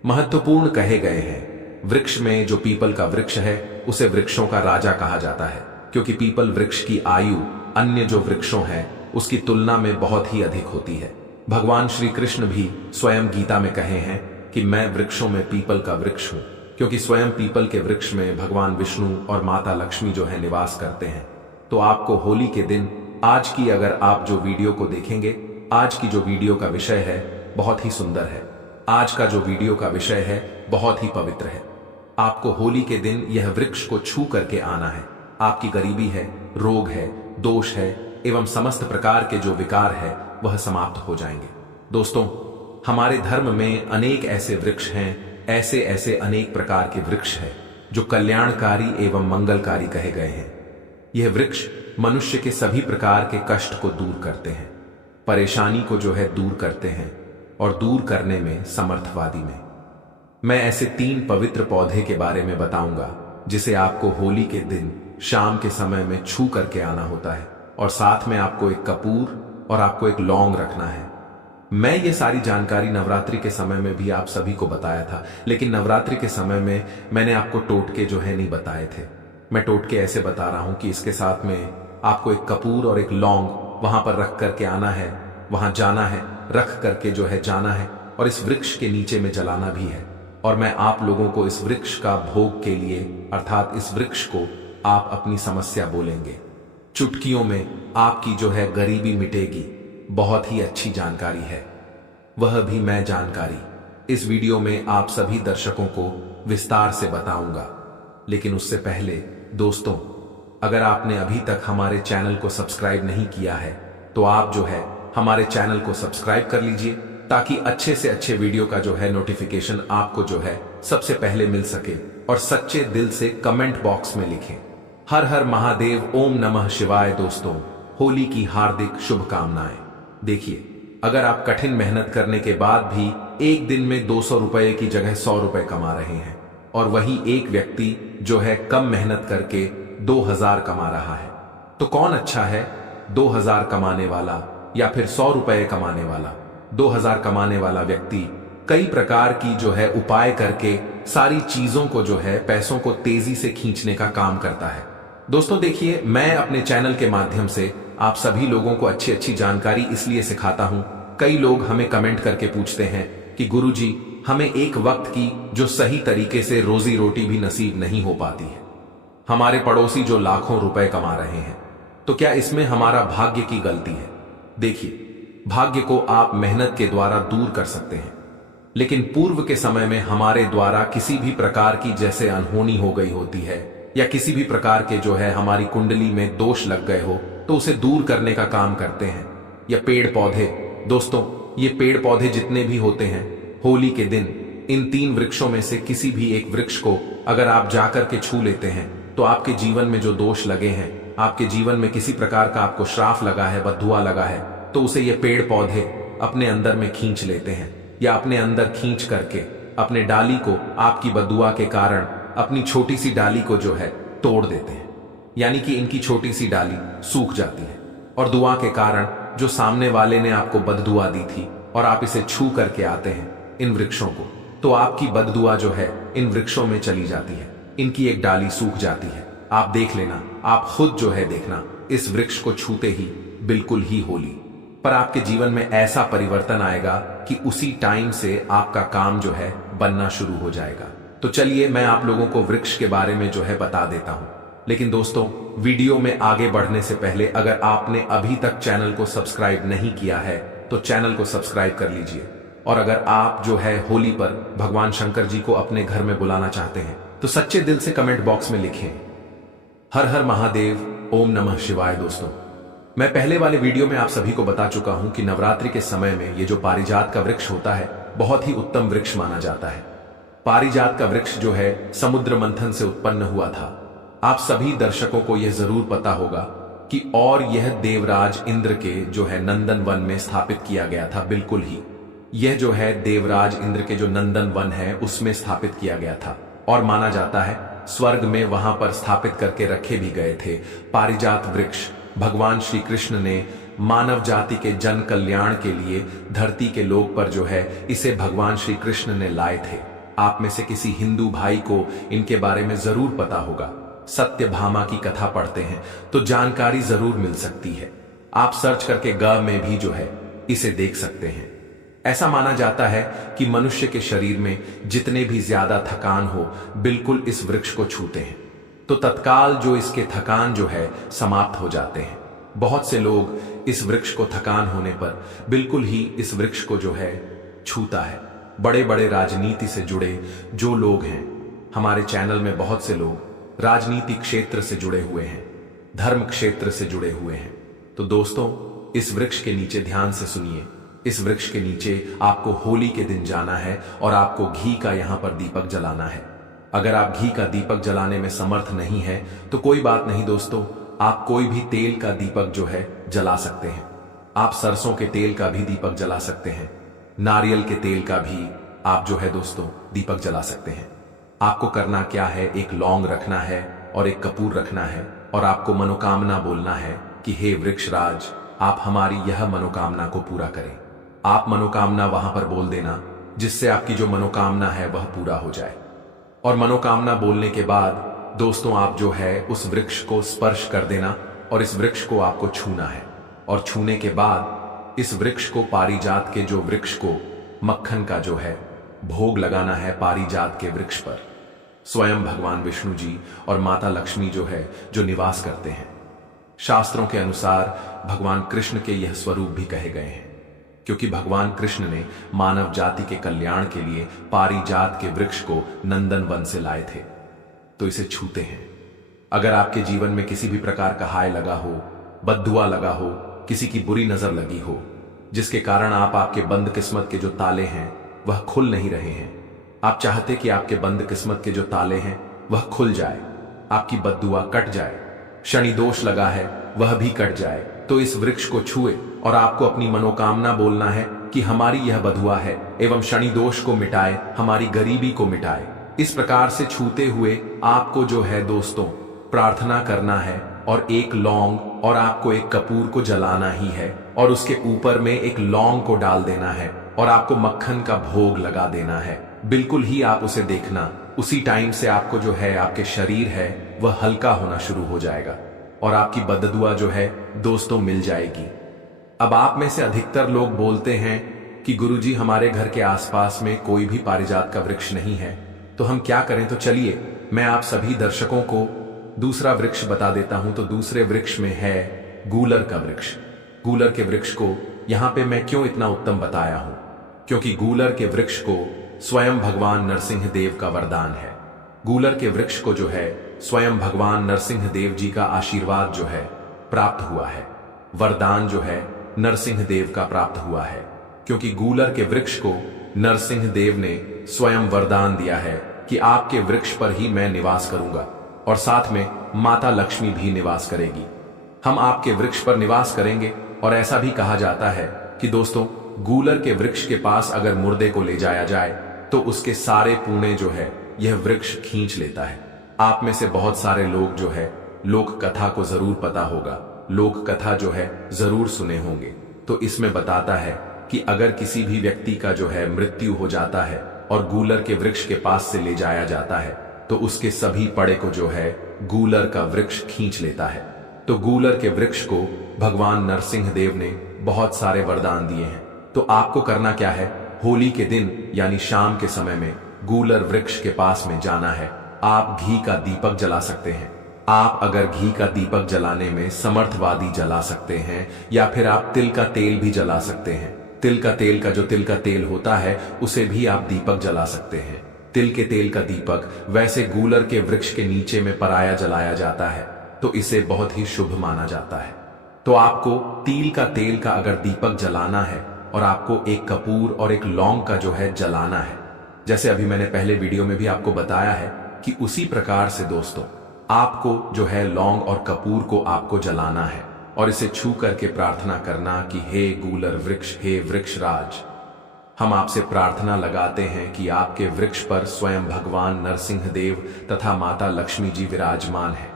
महत्वपूर्ण कहे गए हैं। वृक्ष में जो पीपल का वृक्ष है उसे वृक्षों का राजा कहा जाता है, क्योंकि पीपल वृक्ष की आयु अन्य जो वृक्षों हैं उसकी तुलना में बहुत ही अधिक होती है। भगवान श्री कृष्ण भी स्वयं गीता में कहे हैं कि मैं वृक्षों में पीपल का वृक्ष हूं, क्योंकि स्वयं पीपल के वृक्ष में भगवान विष्णु और माता लक्ष्मी जो है निवास करते हैं। तो आपको होली के दिन आज की अगर आप जो वीडियो को देखेंगे, आज की जो वीडियो का विषय है बहुत ही सुंदर है। आज का जो वीडियो का विषय है बहुत ही पवित्र है। आपको होली के दिन यह वृक्ष को छू करके आना है। आपकी गरीबी है, रोग है, दोष है एवं समस्त प्रकार के जो विकार है वह समाप्त हो जाएंगे। दोस्तों, हमारे धर्म में अनेक ऐसे वृक्ष हैं, ऐसे अनेक प्रकार के वृक्ष हैं जो कल्याणकारी एवं मंगलकारी कहे गए हैं। यह वृक्ष मनुष्य के सभी प्रकार के कष्ट को दूर करते हैं, परेशानी को जो है दूर करते हैं और दूर करने में समर्थवादी में। मैं ऐसे 3 पवित्र पौधे के बारे में बताऊंगा जिसे आपको होली के दिन शाम के समय में छू करके आना होता है, और साथ में आपको एक कपूर और आपको एक लौंग रखना है। मैं ये सारी जानकारी नवरात्रि के समय में भी आप सभी को बताया था, लेकिन नवरात्रि के समय में मैंने आपको टोटके जो है नहीं बताए थे। मैं टोटके ऐसे बता रहा हूं कि इसके साथ में आपको एक कपूर और एक लौंग वहां पर रख करके आना है, वहां जाना है, रख करके जो है जाना है, और इस वृक्ष के नीचे में जलाना भी है। और मैं आप लोगों को इस वृक्ष का भोग के लिए, अर्थात इस वृक्ष को आप अपनी समस्या बोलेंगे, चुटकियों में आपकी जो है गरीबी मिटेगी। बहुत ही अच्छी जानकारी है, वह भी मैं जानकारी इस वीडियो में आप सभी दर्शकों को विस्तार से बताऊंगा। लेकिन उससे पहले दोस्तों, अगर आपने अभी तक हमारे चैनल को सब्सक्राइब नहीं किया है तो आप जो है हमारे चैनल को सब्सक्राइब कर लीजिए, ताकि अच्छे से अच्छे वीडियो का जो है नोटिफिकेशन आपको जो है सबसे पहले मिल सके। और सच्चे दिल से कमेंट बॉक्स में लिखें हर हर महादेव, ओम नमः शिवाय। दोस्तों, होली की हार्दिक शुभकामनाएं। देखिए, अगर आप कठिन मेहनत करने के बाद भी एक दिन में 200 रुपए की जगह 100 रुपए कमा रहे हैं, और वही एक व्यक्ति जो है कम मेहनत करके 2000 कमा रहा है, तो कौन अच्छा है, 2000 कमाने वाला या फिर 100 रुपए कमाने वाला? 2000 कमाने वाला व्यक्ति कई प्रकार की जो है उपाय करके सारी चीजों को जो है पैसों को तेजी से खींचने का काम करता है। दोस्तों देखिए, मैं अपने चैनल के माध्यम से आप सभी लोगों को अच्छी अच्छी जानकारी इसलिए सिखाता हूं। कई लोग हमें कमेंट करके पूछते हैं कि गुरुजी, हमें एक वक्त की जो सही तरीके से रोजी रोटी भी नसीब नहीं हो पाती है। हमारे पड़ोसी जो लाखों रुपए कमा रहे हैं, तो क्या इसमें हमारा भाग्य की गलती है? देखिए, भाग्य को आप मेहनत के द्वारा दूर कर सकते हैं, लेकिन पूर्व के समय में हमारे द्वारा किसी भी प्रकार की जैसे अनहोनी हो गई होती है, या किसी भी प्रकार के जो है हमारी कुंडली में दोष लग गए हो, तो उसे दूर करने का काम करते हैं। या पेड़ पौधे, दोस्तों ये पेड़ पौधे जितने भी होते हैं, होली के दिन इन 3 वृक्षों में से किसी भी एक वृक्ष को अगर आप जाकर के छू लेते हैं, तो आपके जीवन में जो दोष लगे हैं, आपके जीवन में किसी प्रकार का आपको श्राप लगा है, बद्दुआ लगा है, तो उसे ये पेड़ पौधे अपने अंदर में खींच लेते हैं, या अपने अंदर खींच करके अपने डाली को आपकी बद्दुआ के कारण अपनी छोटी सी डाली को जो है तोड़ देते हैं। यानी कि इनकी छोटी सी डाली सूख जाती है, और दुआ के कारण जो सामने वाले ने आपको बददुआ दी थी और आप इसे छू करके आते हैं इन वृक्षों को, तो आपकी बददुआ जो है इन वृक्षों में चली जाती है, इनकी एक डाली सूख जाती है। आप देख लेना, आप खुद जो है देखना, इस वृक्ष को छूते ही बिल्कुल ही होली पर आपके जीवन में ऐसा परिवर्तन आएगा कि उसी टाइम से आपका काम जो है बनना शुरू हो जाएगा। तो चलिए, मैं आप लोगों को वृक्ष के बारे में जो है बता देता हूं। लेकिन दोस्तों, वीडियो में आगे बढ़ने से पहले अगर आपने अभी तक चैनल को सब्सक्राइब नहीं किया है तो चैनल को सब्सक्राइब कर लीजिए। और अगर आप जो है होली पर भगवान शंकर जी को अपने घर में बुलाना चाहते हैं तो सच्चे दिल से कमेंट बॉक्स में लिखें हर हर महादेव, ओम नमः शिवाय। दोस्तों, मैं पहले वाले वीडियो में आप सभी को बता चुका हूं कि नवरात्रि के समय में ये जो पारिजात का वृक्ष होता है, बहुत ही उत्तम वृक्ष माना जाता है। पारिजात का वृक्ष जो है समुद्र मंथन से उत्पन्न हुआ था। आप सभी दर्शकों को यह जरूर पता होगा कि और यह देवराज इंद्र के जो है नंदन वन में स्थापित किया गया था। बिल्कुल ही यह जो है देवराज इंद्र के जो नंदन वन है उसमें स्थापित किया गया था, और माना जाता है स्वर्ग में वहां पर स्थापित करके रखे भी गए थे। पारिजात वृक्ष भगवान श्री कृष्ण ने मानव जाति के जन कल्याण के लिए धरती के लोक पर जो है इसे भगवान श्री कृष्ण ने लाए थे। आप में से किसी हिंदू भाई को इनके बारे में जरूर पता होगा। सत्यभामा की कथा पढ़ते हैं तो जानकारी जरूर मिल सकती है। आप सर्च करके ग में भी जो है इसे देख सकते हैं। ऐसा माना जाता है कि मनुष्य के शरीर में जितने भी ज्यादा थकान हो, बिल्कुल इस वृक्ष को छूते हैं तो तत्काल जो इसके थकान जो है समाप्त हो जाते हैं। बहुत से लोग इस वृक्ष को थकान होने पर बिल्कुल ही इस वृक्ष को जो है छूता है। बड़े बड़े राजनीति से जुड़े जो लोग हैं, हमारे चैनल में बहुत से लोग राजनीतिक क्षेत्र से जुड़े हुए हैं, धर्म क्षेत्र से जुड़े हुए हैं। तो दोस्तों, इस वृक्ष के नीचे ध्यान से सुनिए। इस वृक्ष के नीचे आपको होली के दिन जाना है और आपको घी का यहां पर दीपक जलाना है। अगर आप घी का दीपक जलाने में समर्थ नहीं है तो कोई बात नहीं दोस्तों, आप कोई भी तेल का दीपक जो है जला सकते हैं। आप सरसों के तेल का भी दीपक जला सकते हैं, नारियल के तेल का भी आप जो है दोस्तों दीपक जला सकते हैं। आपको करना क्या है, एक लौंग रखना है और एक कपूर रखना है और आपको मनोकामना बोलना है कि हे वृक्षराज, आप हमारी यह मनोकामना को पूरा करें। आप मनोकामना वहां पर बोल देना जिससे आपकी जो मनोकामना है वह पूरा हो जाए। और मनोकामना बोलने के बाद दोस्तों आप जो है उस वृक्ष को स्पर्श कर देना और इस वृक्ष को आपको छूना है। और छूने के बाद इस वृक्ष को, पारिजात के जो वृक्ष को, मक्खन का जो है भोग लगाना है पारिजात के वृक्ष पर। स्वयं भगवान विष्णु जी और माता लक्ष्मी जो है जो निवास करते हैं। शास्त्रों के अनुसार भगवान कृष्ण के यह स्वरूप भी कहे गए हैं, क्योंकि भगवान कृष्ण ने मानव जाति के कल्याण के लिए पारिजात के वृक्ष को नंदन वन से लाए थे। तो इसे छूते हैं। अगर आपके जीवन में किसी भी प्रकार का हाय लगा हो, बद्दुआ लगा हो, किसी की बुरी नजर लगी हो, जिसके कारण आपके बंद किस्मत के जो ताले हैं वह खुल नहीं रहे हैं, आप चाहते कि आपके बंद किस्मत के जो ताले हैं वह खुल जाए, आपकी बद्दुआ कट जाए, शनि दोष लगा है वह भी कट जाए, तो इस वृक्ष को छुए और आपको अपनी मनोकामना बोलना है कि हमारी यह बधुआ है एवं शनि दोष को मिटाए, हमारी गरीबी को मिटाए। इस प्रकार से छूते हुए आपको जो है दोस्तों प्रार्थना करना है और एक लौंग और आपको एक कपूर को जलाना ही है और उसके ऊपर में एक लौंग को डाल देना है और आपको मक्खन का भोग लगा देना है। बिल्कुल ही आप उसे देखना, उसी टाइम से आपको जो है आपके शरीर है वह हल्का होना शुरू हो जाएगा और आपकी बददुआ जो है दोस्तों मिल जाएगी। अब आप में से अधिकतर लोग बोलते हैं कि गुरुजी हमारे घर के आसपास में कोई भी पारिजात का वृक्ष नहीं है, तो हम क्या करें। तो चलिए मैं आप सभी दर्शकों को दूसरा वृक्ष बता देता हूं। तो दूसरे वृक्ष में है गूलर का वृक्ष। गूलर के वृक्ष को यहां पे मैं क्यों इतना उत्तम बताया हूं, क्योंकि गूलर के वृक्ष को स्वयं भगवान नरसिंह देव का वरदान है। गूलर के वृक्ष को जो है स्वयं भगवान नरसिंह देव जी का आशीर्वाद जो है प्राप्त हुआ है, वरदान जो है नरसिंह देव का प्राप्त हुआ है, क्योंकि गूलर के वृक्ष को नरसिंह देव ने स्वयं वरदान दिया है कि आपके वृक्ष पर ही मैं निवास करूंगा और साथ में माता लक्ष्मी भी निवास करेगी। हम आपके वृक्ष पर निवास करेंगे और ऐसा भी कहा जाता है कि दोस्तों गूलर के वृक्ष के पास अगर मुर्दे को ले जाया जाए तो उसके सारे पुणे जो है यह वृक्ष खींच लेता है। आप में से बहुत सारे लोग जो है लोक कथा को जरूर पता होगा, लोक कथा जो है जरूर सुने होंगे। तो इसमें बताता है कि अगर किसी भी व्यक्ति का जो है मृत्यु हो जाता है और गूलर के वृक्ष के पास से ले जाया जाता है तो उसके सभी पड़े को जो है गूलर का वृक्ष खींच लेता है। तो गूलर के वृक्ष को भगवान नरसिंह देव ने बहुत सारे वरदान दिए हैं। तो आपको करना क्या है, होली के दिन यानी शाम के समय में गूलर वृक्ष के पास में जाना है। आप घी का दीपक जला सकते हैं। आप अगर घी का दीपक जलाने में समर्थवादी जला सकते हैं या फिर आप तिल का तेल भी जला सकते हैं। तिल का तेल का जो तिल का तेल होता है उसे भी आप दीपक जला सकते हैं। तिल के तेल का दीपक वैसे गूलर के वृक्ष के नीचे में पराया जलाया जाता है, तो इसे बहुत ही शुभ माना जाता है। तो आपको तिल का तेल का अगर दीपक जलाना है और आपको एक कपूर और एक लौंग का जो है जलाना है, जैसे अभी मैंने पहले वीडियो में भी आपको बताया है कि उसी प्रकार से दोस्तों आपको जो है लौंग और कपूर को आपको जलाना है और इसे छू करके प्रार्थना करना कि हे गूलर वृक्ष, हे वृक्षराज, हम आपसे प्रार्थना लगाते हैं कि आपके वृक्ष पर स्वयं भगवान नरसिंह देव तथा माता लक्ष्मी जी विराजमान है।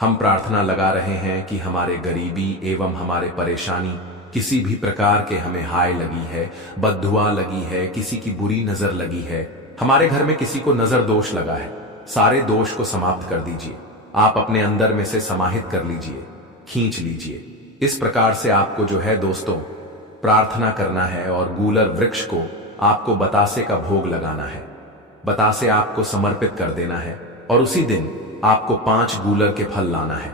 हम प्रार्थना लगा रहे हैं कि हमारे गरीबी एवं हमारे परेशानी, किसी भी प्रकार के हमें हाय लगी है, बद्दुआ लगी है, किसी की बुरी नजर लगी है, हमारे घर में किसी को नजर दोष लगा है, सारे दोष को समाप्त कर दीजिए। आप अपने अंदर में से समाहित कर लीजिए, खींच लीजिए। इस प्रकार से आपको जो है दोस्तों प्रार्थना करना है और गूलर वृक्ष को आपको बतासे का भोग लगाना है। बतासे आपको समर्पित कर देना है और उसी दिन आपको 5 गूलर के फल लाना है।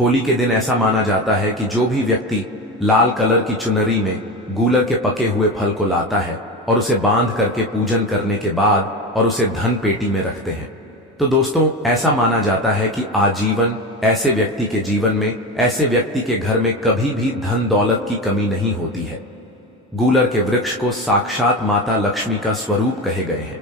होली के दिन ऐसा माना जाता है कि जो भी व्यक्ति लाल कलर की चुनरी में गूलर के पके हुए फल को लाता है और उसे बांध करके पूजन करने के बाद और उसे धन पेटी में रखते हैं, तो दोस्तों ऐसा माना जाता है कि आजीवन ऐसे व्यक्ति के जीवन में, ऐसे व्यक्ति के घर में कभी भी धन दौलत की कमी नहीं होती है। गूलर के वृक्ष को साक्षात माता लक्ष्मी का स्वरूप कहे गए हैं।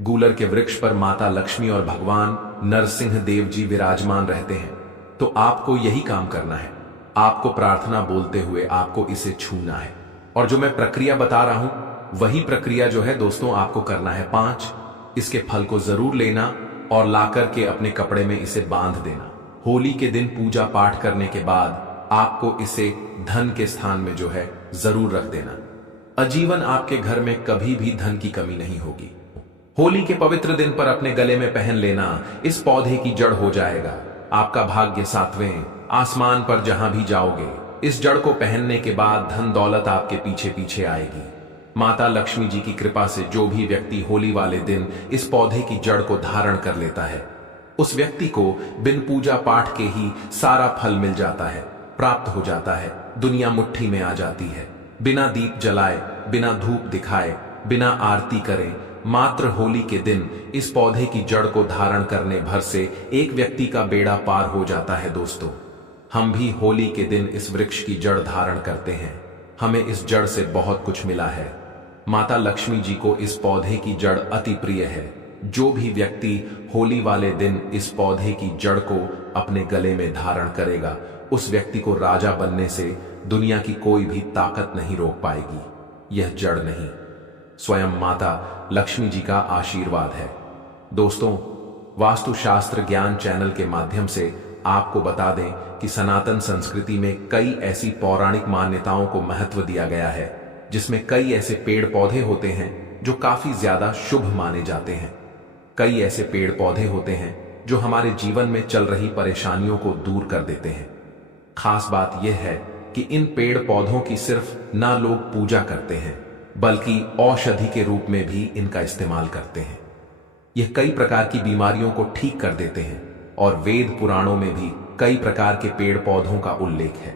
गूलर के वृक्ष पर माता लक्ष्मी और भगवान नरसिंह देव जी विराजमान रहते हैं। तो आपको यही काम करना है। आपको प्रार्थना बोलते हुए आपको इसे छूना है। और जो मैं प्रक्रिया बता रहा हूं वही प्रक्रिया जो है दोस्तों आपको करना है। 5, इसके फल को जरूर लेना और लाकर के अपने कपड़े में इसे बांध देना। होली के दिन पूजा पाठ करने के बाद आपको इसे धन के स्थान में जो है जरूर रख देना। आजीवन आपके घर में कभी भी धन की कमी नहीं होगी। होली के पवित्र दिन पर अपने गले में पहन लेना इस पौधे की जड़ हो जाएगा। आपका भाग्य 7वें आसमान पर जहां भी जाओगे इस जड़ को पहनने के बाद धन दौलत आपके पीछे पीछे आएगी। माता लक्ष्मी जी की कृपा से जो भी व्यक्ति होली वाले दिन इस पौधे की जड़ को धारण कर लेता है उस व्यक्ति को बिन पूजा पाठ के ही सारा फल मिल जाता है, प्राप्त हो जाता है। दुनिया मुट्ठी में आ जाती है। बिना दीप जलाए, बिना धूप दिखाए, बिना आरती करे, मात्र होली के दिन इस पौधे की जड़ को धारण करने भर से एक व्यक्ति का बेड़ा पार हो जाता है। दोस्तों, हम भी होली के दिन इस वृक्ष की जड़ धारण करते हैं। हमें इस जड़ से बहुत कुछ मिला है। माता लक्ष्मी जी को इस पौधे की जड़ अति प्रिय है। जो भी व्यक्ति होली वाले दिन इस पौधे की जड़ को अपने गले में धारण करेगा उस व्यक्ति को राजा बनने से दुनिया की कोई भी ताकत नहीं रोक पाएगी। यह जड़ नहीं, स्वयं माता लक्ष्मी जी का आशीर्वाद है। दोस्तों, वास्तुशास्त्र ज्ञान चैनल के माध्यम से आपको बता दें कि सनातन संस्कृति में कई ऐसी पौराणिक मान्यताओं को महत्व दिया गया है जिसमें कई ऐसे पेड़ पौधे होते हैं जो काफी ज्यादा शुभ माने जाते हैं। कई ऐसे पेड़ पौधे होते हैं जो हमारे जीवन में चल रही परेशानियों को दूर कर देते हैं। खास बात यह है कि इन पेड़ पौधों की सिर्फ ना लोग पूजा करते हैं बल्कि औषधि के रूप में भी इनका इस्तेमाल करते हैं। यह कई प्रकार की बीमारियों को ठीक कर देते हैं और वेद पुराणों में भी कई प्रकार के पेड़ पौधों का उल्लेख है,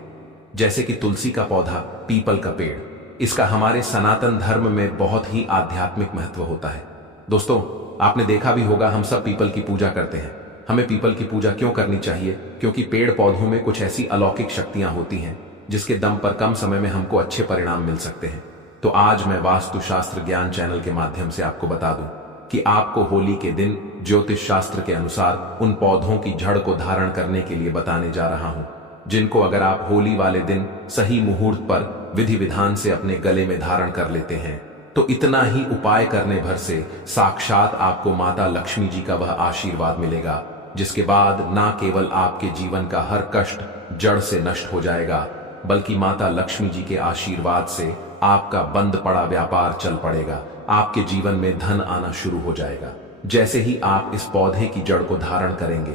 जैसे कि तुलसी का पौधा, पीपल का पेड़। इसका हमारे सनातन धर्म में बहुत ही आध्यात्मिक महत्व होता है। दोस्तों, आपने देखा भी होगा हम सब पीपल की पूजा करते हैं। हमें पीपल की पूजा क्यों करनी चाहिए? क्योंकि पेड़ पौधों में कुछ ऐसी अलौकिक शक्तियां होती हैं जिसके दम पर कम समय में हमको अच्छे परिणाम मिल सकते हैं। तो आज मैं वास्तुशास्त्र ज्ञान चैनल के माध्यम से आपको बता दूं कि आपको होली के दिन ज्योतिष शास्त्र के अनुसार उन पौधों की जड़ को धारण करने के लिए बताने जा रहा हूं, जिनको अगर आप होली वाले दिन सही मुहूर्त पर विधि विधान से अपने गले में धारण कर लेते हैं तो इतना ही उपाय करने भर से साक्षात आपको माता लक्ष्मी जी का वह आशीर्वाद मिलेगा, जिसके बाद ना केवल आपके जीवन का हर कष्ट जड़ से नष्ट हो जाएगा बल्कि माता लक्ष्मी जी के आशीर्वाद से आपका बंद पड़ा व्यापार चल पड़ेगा। आपके जीवन में धन आना शुरू हो जाएगा जैसे ही आप इस पौधे की जड़ को धारण करेंगे,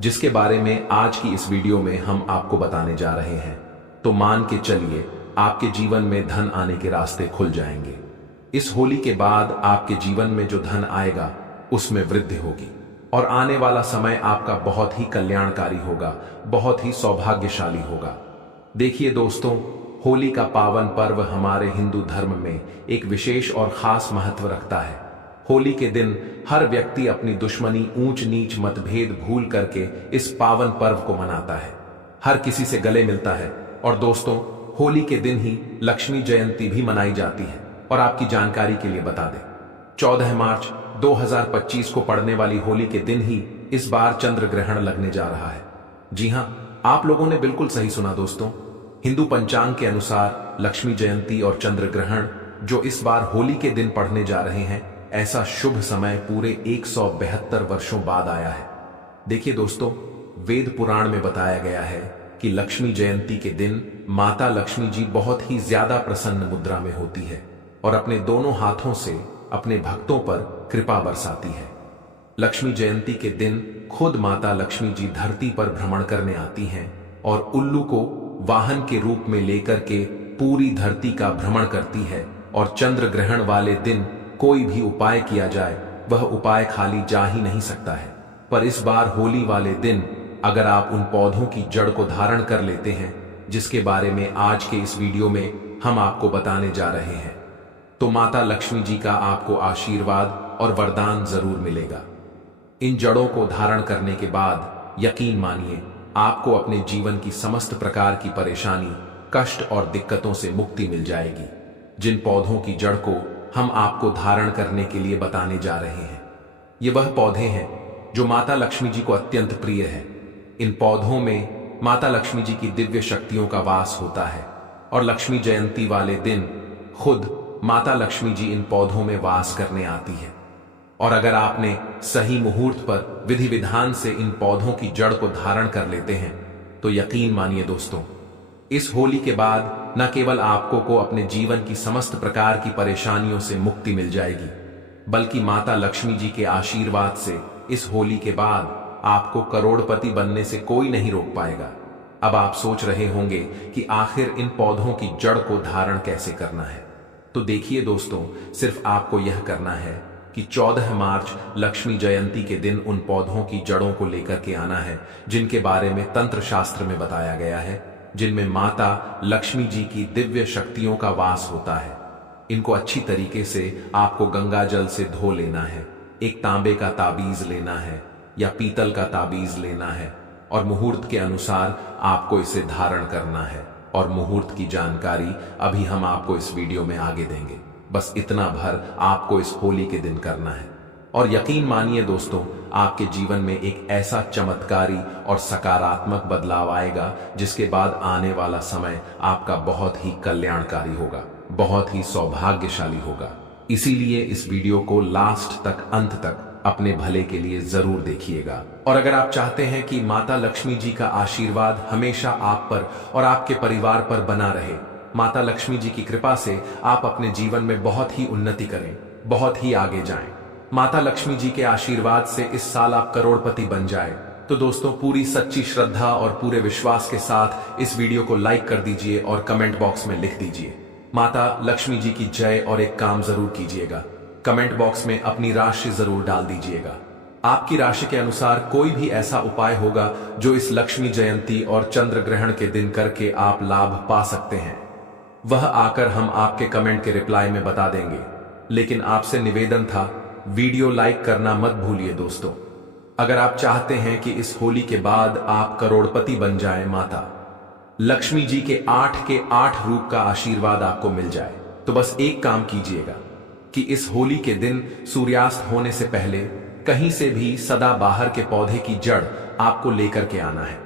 जिसके बारे में आज की इस वीडियो में हम आपको बताने जा रहे हैं। तो मान के चलिए आपके जीवन में धन आने के रास्ते खुल जाएंगे। इस होली के बाद आपके जीवन में जो धन आएगा उसमें वृद्धि होगी और आने वाला समय आपका बहुत ही कल्याणकारी होगा, बहुत ही सौभाग्यशाली होगा। देखिए दोस्तों, होली का पावन पर्व हमारे हिंदू धर्म में एक विशेष और खास महत्व रखता है। होली के दिन हर व्यक्ति अपनी दुश्मनी, ऊंच नीच, मतभेद भूल करके इस पावन पर्व को मनाता है, हर किसी से गले मिलता है। और दोस्तों, होली के दिन ही लक्ष्मी जयंती भी मनाई जाती है। और आपकी जानकारी के लिए बता दें, 14 मार्च 2025 को पड़ने वाली होली के दिन ही इस बार चंद्र ग्रहण लगने जा रहा है। जी हां, आप लोगों ने बिल्कुल सही सुना दोस्तों। हिंदू पंचांग के अनुसार लक्ष्मी जयंती और चंद्र ग्रहण जो इस बार होली के दिन पड़ने जा रहे हैं, ऐसा शुभ समय पूरे 172 वर्षों बाद आया है। देखिए दोस्तों, वेद पुराण में बताया गया है कि लक्ष्मी जयंती के दिन माता लक्ष्मी जी बहुत ही ज्यादा प्रसन्न मुद्रा में होती है और अपने दोनों हाथों से अपने भक्तों पर कृपा बरसाती है। लक्ष्मी जयंती के दिन खुद माता लक्ष्मी जी धरती पर भ्रमण करने आती हैं और उल्लू को वाहन के रूप में लेकर के पूरी धरती का भ्रमण करती है। और चंद्र ग्रहण वाले दिन कोई भी उपाय किया जाए वह उपाय खाली जा ही नहीं सकता है। पर इस बार होली वाले दिन अगर आप उन पौधों की जड़ को धारण कर लेते हैं, जिसके बारे में आज के इस वीडियो में हम आपको बताने जा रहे हैं, तो माता लक्ष्मी जी का आपको आशीर्वाद और वरदान जरूर मिलेगा। इन जड़ों को धारण करने के बाद यकीन मानिए आपको अपने जीवन की समस्त प्रकार की परेशानी, कष्ट और दिक्कतों से मुक्ति मिल जाएगी। जिन पौधों की जड़ को हम आपको धारण करने के लिए बताने जा रहे हैं। ये वह पौधे हैं जो माता लक्ष्मी जी को अत्यंत प्रिय है। इन पौधों में माता लक्ष्मी जी की दिव्य शक्तियों का वास होता है और लक्ष्मी जयंती वाले दिन खुद माता लक्ष्मी जी इन पौधों में वास करने आती है। और अगर आपने सही मुहूर्त पर विधि विधान से इन पौधों की जड़ को धारण कर लेते हैं तो यकीन मानिए दोस्तों, इस होली के बाद न केवल आपको को अपने जीवन की समस्त प्रकार की परेशानियों से मुक्ति मिल जाएगी, बल्कि माता लक्ष्मी जी के आशीर्वाद से इस होली के बाद आपको करोड़पति बनने से कोई नहीं रोक पाएगा। अब आप सोच रहे होंगे कि आखिर इन पौधों की जड़ को धारण कैसे करना है। तो देखिए दोस्तों, सिर्फ आपको यह करना है कि 14 मार्च लक्ष्मी जयंती के दिन उन पौधों की जड़ों को लेकर के आना है जिनके बारे में तंत्र शास्त्र में बताया गया है, जिनमें माता लक्ष्मी जी की दिव्य शक्तियों का वास होता है। इनको अच्छी तरीके से आपको गंगा जल से धो लेना है, एक तांबे का ताबीज लेना है या पीतल का ताबीज लेना है और मुहूर्त के अनुसार आपको इसे धारण करना है। और मुहूर्त की जानकारी अभी हम आपको इस वीडियो में आगे देंगे। बस इतना भर आपको इस होली के दिन करना है और यकीन मानिए दोस्तों, आपके जीवन में एक ऐसा चमत्कारी और सकारात्मक बदलाव आएगा जिसके बाद आने वाला समय आपका बहुत ही कल्याणकारी होगा, बहुत ही सौभाग्यशाली होगा। इसीलिए इस वीडियो को लास्ट तक, अंत तक अपने भले के लिए जरूर देखिएगा। और अगर आप चाहते हैं कि माता लक्ष्मी जी का आशीर्वाद हमेशा आप पर और आपके परिवार पर बना रहे, माता लक्ष्मी जी की कृपा से आप अपने जीवन में बहुत ही उन्नति करें, बहुत ही आगे जाएं, माता लक्ष्मी जी के आशीर्वाद से इस साल आप करोड़पति बन जाए, तो दोस्तों पूरी सच्ची श्रद्धा और पूरे विश्वास के साथ इस वीडियो को लाइक कर दीजिए और कमेंट बॉक्स में लिख दीजिए माता लक्ष्मी जी की जय। और एक काम जरूर कीजिएगा, कमेंट बॉक्स में अपनी राशि जरूर डाल दीजिएगा। आपकी राशि के अनुसार कोई भी ऐसा उपाय होगा जो इस लक्ष्मी जयंती और चंद्र ग्रहण के दिन करके आप लाभ पा सकते हैं, वह आकर हम आपके कमेंट के रिप्लाई में बता देंगे। लेकिन आपसे निवेदन था, वीडियो लाइक करना मत भूलिए दोस्तों। अगर आप चाहते हैं कि इस होली के बाद आप करोड़पति बन जाएं, माता लक्ष्मी जी के 8 रूप का आशीर्वाद आपको मिल जाए, तो बस एक काम कीजिएगा कि इस होली के दिन सूर्यास्त होने से पहले कहीं से भी सदाबहार के पौधे की जड़ आपको लेकर के आना है।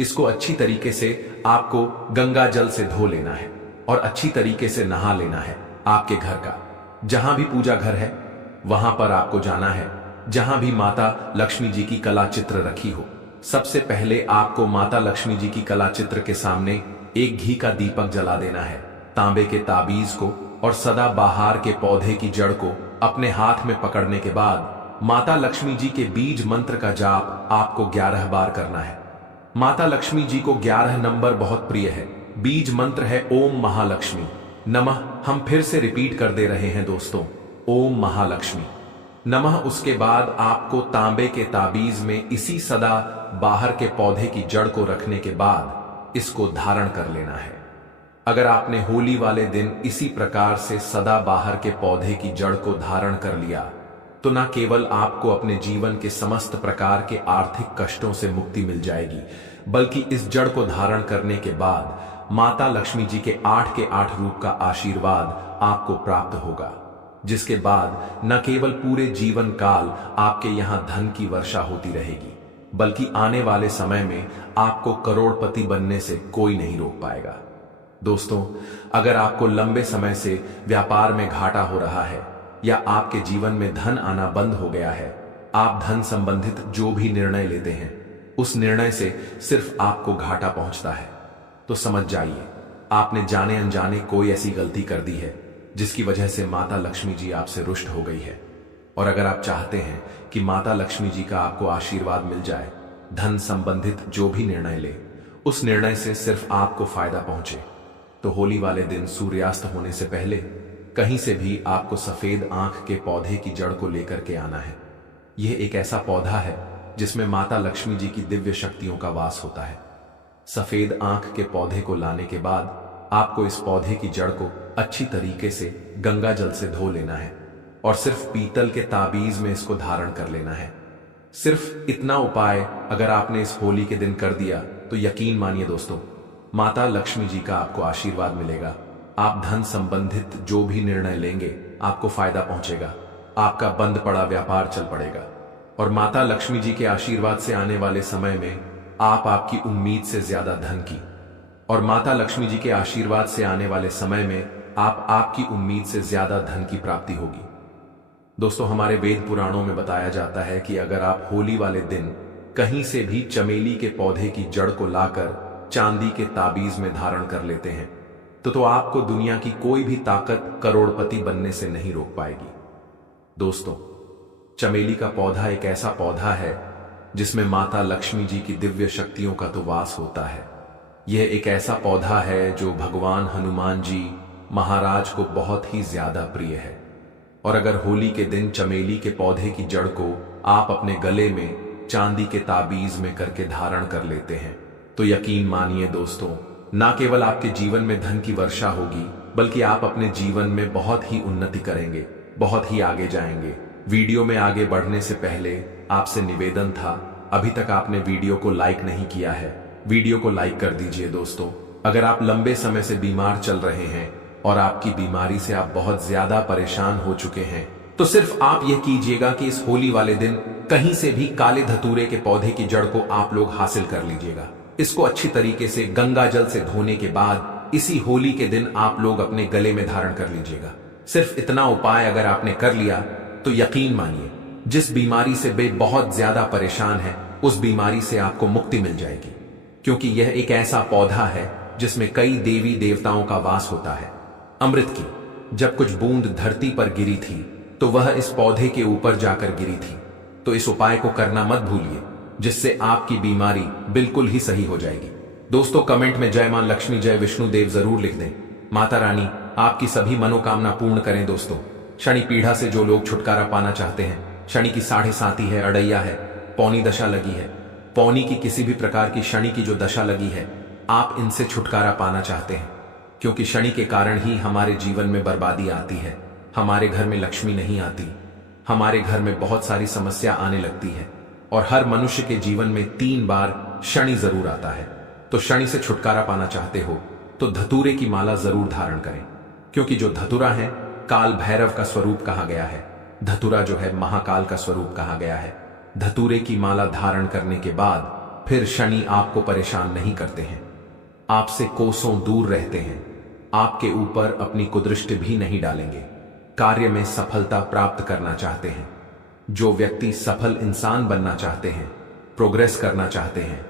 इसको अच्छी तरीके से आपको गंगा जल से धो लेना है और अच्छी तरीके से नहा लेना है। आपके घर का जहां भी पूजा घर है वहां पर आपको जाना है, जहां भी माता लक्ष्मी जी की कला चित्र रखी हो। सबसे पहले आपको माता लक्ष्मी जी की कला चित्र के सामने एक घी का दीपक जला देना है, तांबे के ताबीज को और सदाबहार के पौधे की जड़ को अपने हाथ में पकड़ने के बाद माता लक्ष्मी जी के बीज मंत्र का जाप आपको 11 बार करना है। माता लक्ष्मी जी को 11 नंबर बहुत प्रिय है। बीज मंत्र है ओम महालक्ष्मी नमः। हम फिर से रिपीट कर दे रहे हैं दोस्तों, ओम महालक्ष्मी नमः। उसके बाद आपको तांबे के ताबीज में इसी सदा बाहर के पौधे की जड़ को रखने के बाद इसको धारण कर लेना है। अगर आपने होली वाले दिन इसी प्रकार से सदा बाहर के पौधे की जड़ को धारण कर लिया तो न केवल आपको अपने जीवन के समस्त प्रकार के आर्थिक कष्टों से मुक्ति मिल जाएगी, बल्कि इस जड़ को धारण करने के बाद माता लक्ष्मी जी के 8 रूप का आशीर्वाद आपको प्राप्त होगा, जिसके बाद न केवल पूरे जीवन काल आपके यहां धन की वर्षा होती रहेगी, बल्कि आने वाले समय में आपको करोड़पति बनने से कोई नहीं रोक पाएगा। दोस्तों, अगर आपको लंबे समय से व्यापार में घाटा हो रहा है या आपके जीवन में धन आना बंद हो गया है, आप धन संबंधित जो भी निर्णय लेते हैं उस निर्णय से सिर्फ आपको घाटा पहुंचता है, तो समझ जाइए आपने जाने अनजाने कोई ऐसी गलती कर दी है जिसकी वजह से माता लक्ष्मी जी आपसे रुष्ट हो गई है। और अगर आप चाहते हैं कि माता लक्ष्मी जी का आपको आशीर्वाद मिल जाए, धन संबंधित जो भी निर्णय ले उस निर्णय से सिर्फ आपको फायदा पहुंचे, तो होली वाले दिन सूर्यास्त होने से पहले कहीं से भी आपको सफेद आंख के पौधे की जड़ को लेकर के आना है। यह एक ऐसा पौधा है जिसमें माता लक्ष्मी जी की दिव्य शक्तियों का वास होता है। सफेद आंख के पौधे को लाने के बाद आपको इस पौधे की जड़ को अच्छी तरीके से गंगा जल से धो लेना है और सिर्फ पीतल के ताबीज में इसको धारण कर लेना है। सिर्फ इतना उपाय अगर आपने इस होली के दिन कर दिया तो यकीन मानिए दोस्तों, माता लक्ष्मी जी का आपको आशीर्वाद मिलेगा। आप धन संबंधित जो भी निर्णय लेंगे आपको फायदा पहुंचेगा, आपका बंद पड़ा व्यापार चल पड़ेगा और माता लक्ष्मी जी के आशीर्वाद से आने वाले समय में आप आपकी उम्मीद से ज्यादा धन की और माता लक्ष्मी जी के आशीर्वाद से आने वाले समय में आप आपकी उम्मीद से ज्यादा धन की प्राप्ति होगी। दोस्तों, हमारे वेद पुराणों में बताया जाता है कि अगर आप होली वाले दिन कहीं से भी चमेली के पौधे की जड़ को लाकर चांदी के ताबीज में धारण कर लेते हैं तो आपको दुनिया की कोई भी ताकत करोड़पति बनने से नहीं रोक पाएगी। दोस्तों, चमेली का पौधा एक ऐसा पौधा है जिसमें माता लक्ष्मी जी की दिव्य शक्तियों का तो वास होता है। यह एक ऐसा पौधा है जो भगवान हनुमान जी महाराज को बहुत ही ज्यादा प्रिय है और अगर होली के दिन चमेली के पौधे की जड़ को आप अपने गले में चांदी के ताबीज में करके धारण कर लेते हैं तो यकीन मानिए दोस्तों, ना केवल आपके जीवन में धन की वर्षा होगी बल्कि आप अपने जीवन में बहुत ही उन्नति करेंगे, बहुत ही आगे जाएंगे। वीडियो में आगे बढ़ने से पहले आपसे निवेदन था, अभी तक आपने वीडियो को लाइक नहीं किया है, वीडियो को लाइक कर दीजिए। दोस्तों, अगर आप लंबे समय से बीमार चल रहे हैं और आपकी बीमारी से आप बहुत ज्यादा परेशान हो चुके हैं तो सिर्फ आप यह कीजिएगा कि इस होली वाले दिन कहीं से भी काले धतूरे के पौधे की जड़ को आप लोग हासिल कर लीजिएगा। इसको अच्छी तरीके से गंगा जल से धोने के बाद इसी होली के दिन आप लोग अपने गले में धारण कर लीजिएगा। सिर्फ इतना उपाय अगर आपने कर लिया तो यकीन मानिए, जिस बीमारी से वे बहुत ज्यादा परेशान है उस बीमारी से आपको मुक्ति मिल जाएगी, क्योंकि यह एक ऐसा पौधा है जिसमें कई देवी देवताओं का वास होता है। अमृत की जब कुछ बूंद धरती पर गिरी थी तो वह इस पौधे के ऊपर जाकर गिरी थी। तो इस उपाय को करना मत भूलिए, जिससे आपकी बीमारी बिल्कुल ही सही हो जाएगी। दोस्तों, कमेंट में जय मां लक्ष्मी जय विष्णु देव जरूर लिख दें। माता रानी आपकी सभी मनोकामना पूर्ण करें। दोस्तों, शनि पीढ़ा से जो लोग छुटकारा पाना चाहते हैं, शनि की 7.5 है, अड़ैया है, पौनी दशा लगी है, पौनी की किसी भी प्रकार की शनि की जो दशा लगी है, आप इनसे छुटकारा पाना चाहते हैं, क्योंकि शनि के कारण ही हमारे जीवन में बर्बादी आती है, हमारे घर में लक्ष्मी नहीं आती, हमारे घर में बहुत सारी समस्या आने लगती है और हर मनुष्य के जीवन में 3 बार शनि जरूर आता है। तो शनि से छुटकारा पाना चाहते हो तो धतूरे की माला जरूर धारण करें, क्योंकि जो धतूरा है काल भैरव का स्वरूप कहा गया है। धतूरा जो है महाकाल का स्वरूप कहा गया है। धतूरे की माला धारण करने के बाद फिर शनि आपको परेशान नहीं करते हैं, आपसे कोसों दूर रहते हैं, आपके ऊपर अपनी कुदृष्टि भी नहीं डालेंगे। कार्य में सफलता प्राप्त करना चाहते हैं, जो व्यक्ति सफल इंसान बनना चाहते हैं, प्रोग्रेस करना चाहते हैं,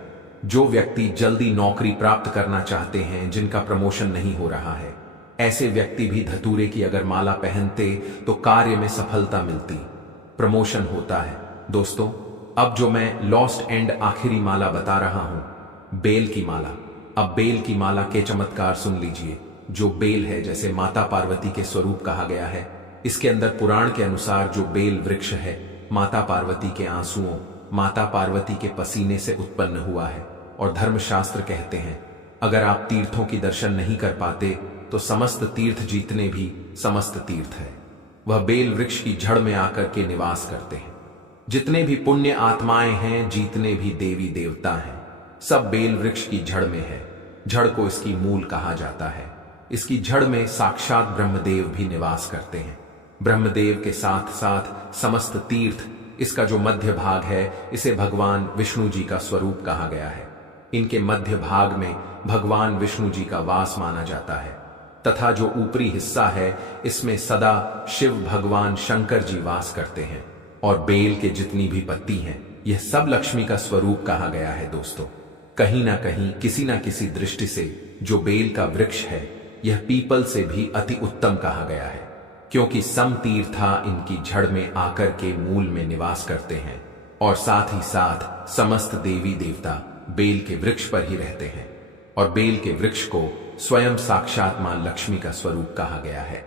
जो व्यक्ति जल्दी नौकरी प्राप्त करना चाहते हैं, जिनका प्रमोशन नहीं हो रहा है, ऐसे व्यक्ति भी धतूरे की अगर माला पहनते तो कार्य में सफलता मिलती, प्रमोशन होता है। दोस्तों, अब जो मैं लॉस्ट एंड आखिरी माला बता रहा हूं, बेल की माला। अब बेल की माला के चमत्कार सुन लीजिए। जो बेल है, जैसे माता पार्वती के स्वरूप कहा गया है, इसके अंदर पुराण के अनुसार जो बेल वृक्ष है माता पार्वती के आंसुओं, माता पार्वती के पसीने से उत्पन्न हुआ है। और धर्मशास्त्र कहते हैं अगर आप तीर्थों की दर्शन नहीं कर पाते तो समस्त तीर्थ जीतने भी समस्त तीर्थ है। वह बेल वृक्ष की जड़ में आकर के निवास करते हैं। जितने भी पुण्य आत्माएं हैं, जितने भी देवी देवता हैं, सब बेल वृक्ष की जड़ में है। जड़ को इसकी मूल कहा जाता है। इसकी जड़ में साक्षात ब्रह्मदेव भी निवास करते हैं। ब्रह्मदेव के साथ साथ समस्त तीर्थ, इसका जो मध्य भाग है, इसे भगवान विष्णु जी का स्वरूप कहा गया है। इनके मध्य भाग में भगवान विष्णु जी का वास माना जाता है, तथा जो ऊपरी हिस्सा है इसमें सदा शिव भगवान शंकर जी वास करते हैं। और बेल के जितनी भी पत्ती हैं, यह सब लक्ष्मी का स्वरूप कहा गया है। दोस्तों, कहीं ना कहीं किसी ना किसी दृष्टि से जो बेल का वृक्ष है, यह पीपल से भी अति उत्तम कहा गया है, क्योंकि सम तीर्था इनकी जड़ में आकर के मूल में निवास करते हैं और साथ ही साथ समस्त देवी देवता बेल के वृक्ष पर ही रहते हैं। और बेल के वृक्ष को स्वयं साक्षात मां लक्ष्मी का स्वरूप कहा गया है।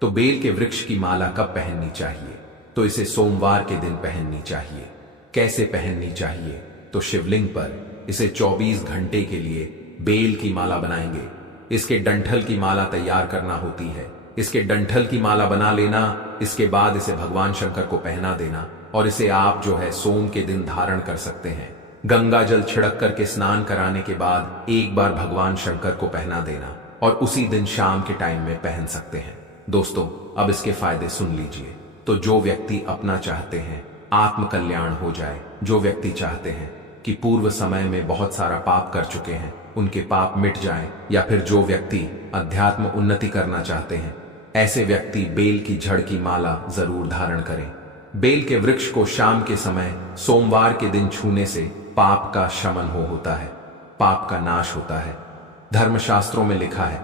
तो बेल के वृक्ष की माला कब पहननी चाहिए? तो इसे सोमवार के दिन पहननी चाहिए। कैसे पहननी चाहिए? तो शिवलिंग पर इसे 24 घंटे के लिए बेल की माला बनाएंगे। इसके डंठल की माला तैयार करना होती है। इसके डंठल की माला बना लेना, इसके बाद इसे भगवान शंकर को पहना देना और इसे आप जो है सोम के दिन धारण कर सकते हैं। गंगा जल छिड़क करके स्नान कराने के बाद एक बार भगवान शंकर को पहना देना और उसी दिन शाम के टाइम में पहन सकते हैं। दोस्तों, अब इसके फायदे सुन लीजिए। तो जो व्यक्ति अपना चाहते हैं आत्म कल्याण हो जाए, जो व्यक्ति चाहते हैं कि पूर्व समय में बहुत सारा पाप कर चुके हैं उनके पाप मिट जाएं, या फिर जो व्यक्ति अध्यात्म उन्नति करना चाहते हैं, ऐसे व्यक्ति बेल की जड़ की माला जरूर धारण करें। बेल के वृक्ष को शाम के समय सोमवार के दिन छूने से पाप का शमन होता है, पाप का नाश होता है। धर्मशास्त्रों में लिखा है,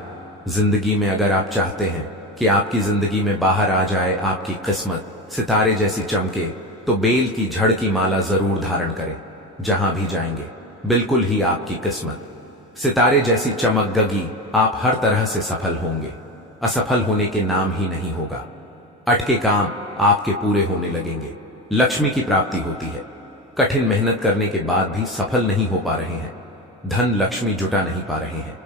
जिंदगी में अगर आप चाहते हैं कि आपकी जिंदगी में बाहर आ जाए आपकी किस्मत सितारे जैसी चमके, तो बेल की जड़ की माला जरूर धारण करें। जहां भी जाएंगे बिल्कुल ही आपकी किस्मत सितारे जैसी चमकगी, आप हर तरह से सफल होंगे, असफल होने के नाम ही नहीं होगा। अटके काम आपके पूरे होने लगेंगे, लक्ष्मी की प्राप्ति होती है। कठिन मेहनत करने के बाद भी सफल नहीं हो पा रहे हैं, धन लक्ष्मी जुटा नहीं पा रहे हैं।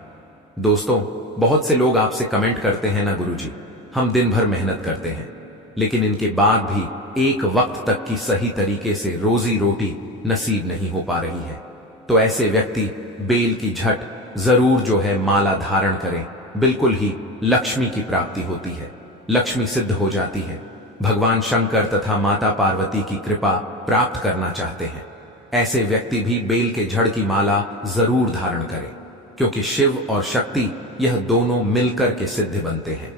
दोस्तों, बहुत से लोग आपसे कमेंट करते हैं ना गुरुजी, हम दिन भर मेहनत करते हैं लेकिन इनके बाद भी एक वक्त तक की सही तरीके से रोजी रोटी नसीब नहीं हो पा रही है। तो ऐसे व्यक्ति बेल की झट जरूर जो है माला धारण करें, बिल्कुल ही लक्ष्मी की प्राप्ति होती है, लक्ष्मी सिद्ध हो जाती है। भगवान शंकर तथा माता पार्वती की कृपा प्राप्त करना चाहते हैं, ऐसे व्यक्ति भी बेल के जड़ की माला जरूर धारण करें, क्योंकि शिव और शक्ति यह दोनों मिलकर के सिद्ध बनते हैं।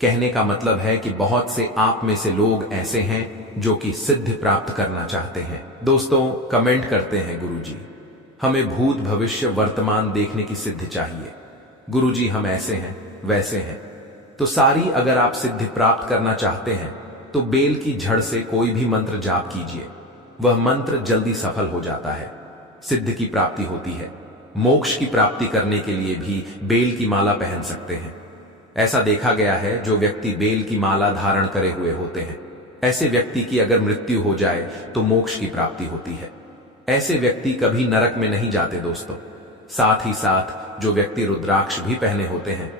कहने का मतलब है कि बहुत से आप में से लोग ऐसे हैं जो कि सिद्ध प्राप्त करना चाहते हैं। दोस्तों, कमेंट करते हैं, गुरुजी हमें भूत भविष्य वर्तमान देखने की सिद्ध चाहिए। गुरुजी हम ऐसे हैं वैसे हैं। तो सारी अगर आप सिद्धि प्राप्त करना चाहते हैं तो बेल की जड़ से कोई भी मंत्र जाप कीजिए, वह मंत्र जल्दी सफल हो जाता है, सिद्ध की प्राप्ति होती है। मोक्ष की प्राप्ति करने के लिए भी बेल की माला पहन सकते हैं। ऐसा देखा गया है, जो व्यक्ति बेल की माला धारण करे हुए होते हैं, ऐसे व्यक्ति की अगर मृत्यु हो जाए तो मोक्ष की प्राप्ति होती है। ऐसे व्यक्ति कभी नरक में नहीं जाते दोस्तों। साथ ही साथ जो व्यक्ति रुद्राक्ष भी पहने होते हैं,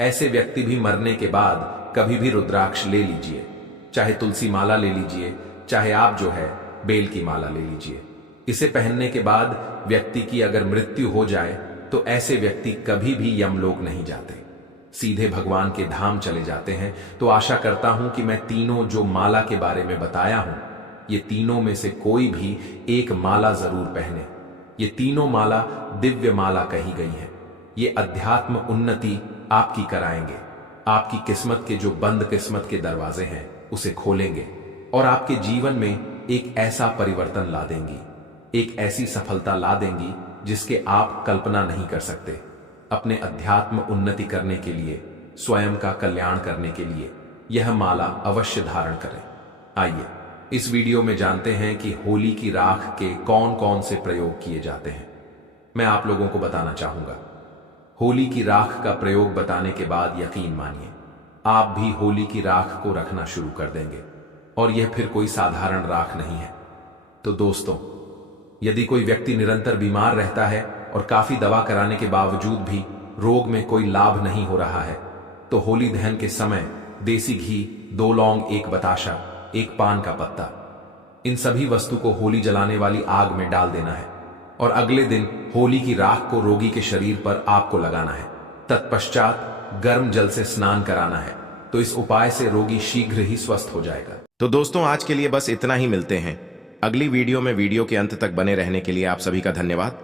ऐसे व्यक्ति भी मरने के बाद कभी भी रुद्राक्ष ले लीजिए, चाहे तुलसी माला ले लीजिए, चाहे आप जो है बेल की माला ले लीजिए। इसे पहनने के बाद व्यक्ति की अगर मृत्यु हो जाए तो ऐसे व्यक्ति कभी भी यमलोक नहीं जाते, सीधे भगवान के धाम चले जाते हैं। तो आशा करता हूं कि मैं तीनों जो माला के बारे में बताया हूं, ये तीनों में से कोई भी एक माला जरूर पहने। ये तीनों माला दिव्य माला कही गई है। ये अध्यात्म उन्नति आपकी कराएंगे, आपकी किस्मत के जो बंद किस्मत के दरवाजे हैं उसे खोलेंगे और आपके जीवन में एक ऐसा परिवर्तन ला देंगी, एक ऐसी सफलता ला देंगी जिसके आप कल्पना नहीं कर सकते। अपने अध्यात्म उन्नति करने के लिए, स्वयं का कल्याण करने के लिए यह माला अवश्य धारण करें। आइए इस वीडियो में जानते हैं कि होली की राख के कौन कौन से प्रयोग किए जाते हैं। मैं आप लोगों को बताना चाहूंगा। होली की राख का प्रयोग बताने के बाद यकीन मानिए आप भी होली की राख को रखना शुरू कर देंगे, और यह फिर कोई साधारण राख नहीं है। तो दोस्तों, यदि कोई व्यक्ति निरंतर बीमार रहता है और काफी दवा कराने के बावजूद भी रोग में कोई लाभ नहीं हो रहा है, तो होली दहन के समय देसी घी, 2 लौंग, 1 बताशा, 1 पान का पत्ता, इन सभी वस्तु को होली जलाने वाली आग में डाल देना है और अगले दिन होली की राख को रोगी के शरीर पर आपको लगाना है। तत्पश्चात गर्म जल से स्नान कराना है। तो इस उपाय से रोगी शीघ्र ही स्वस्थ हो जाएगा। तो दोस्तों, आज के लिए बस इतना ही। मिलते हैं अगली वीडियो में। वीडियो के अंत तक बने रहने के लिए आप सभी का धन्यवाद।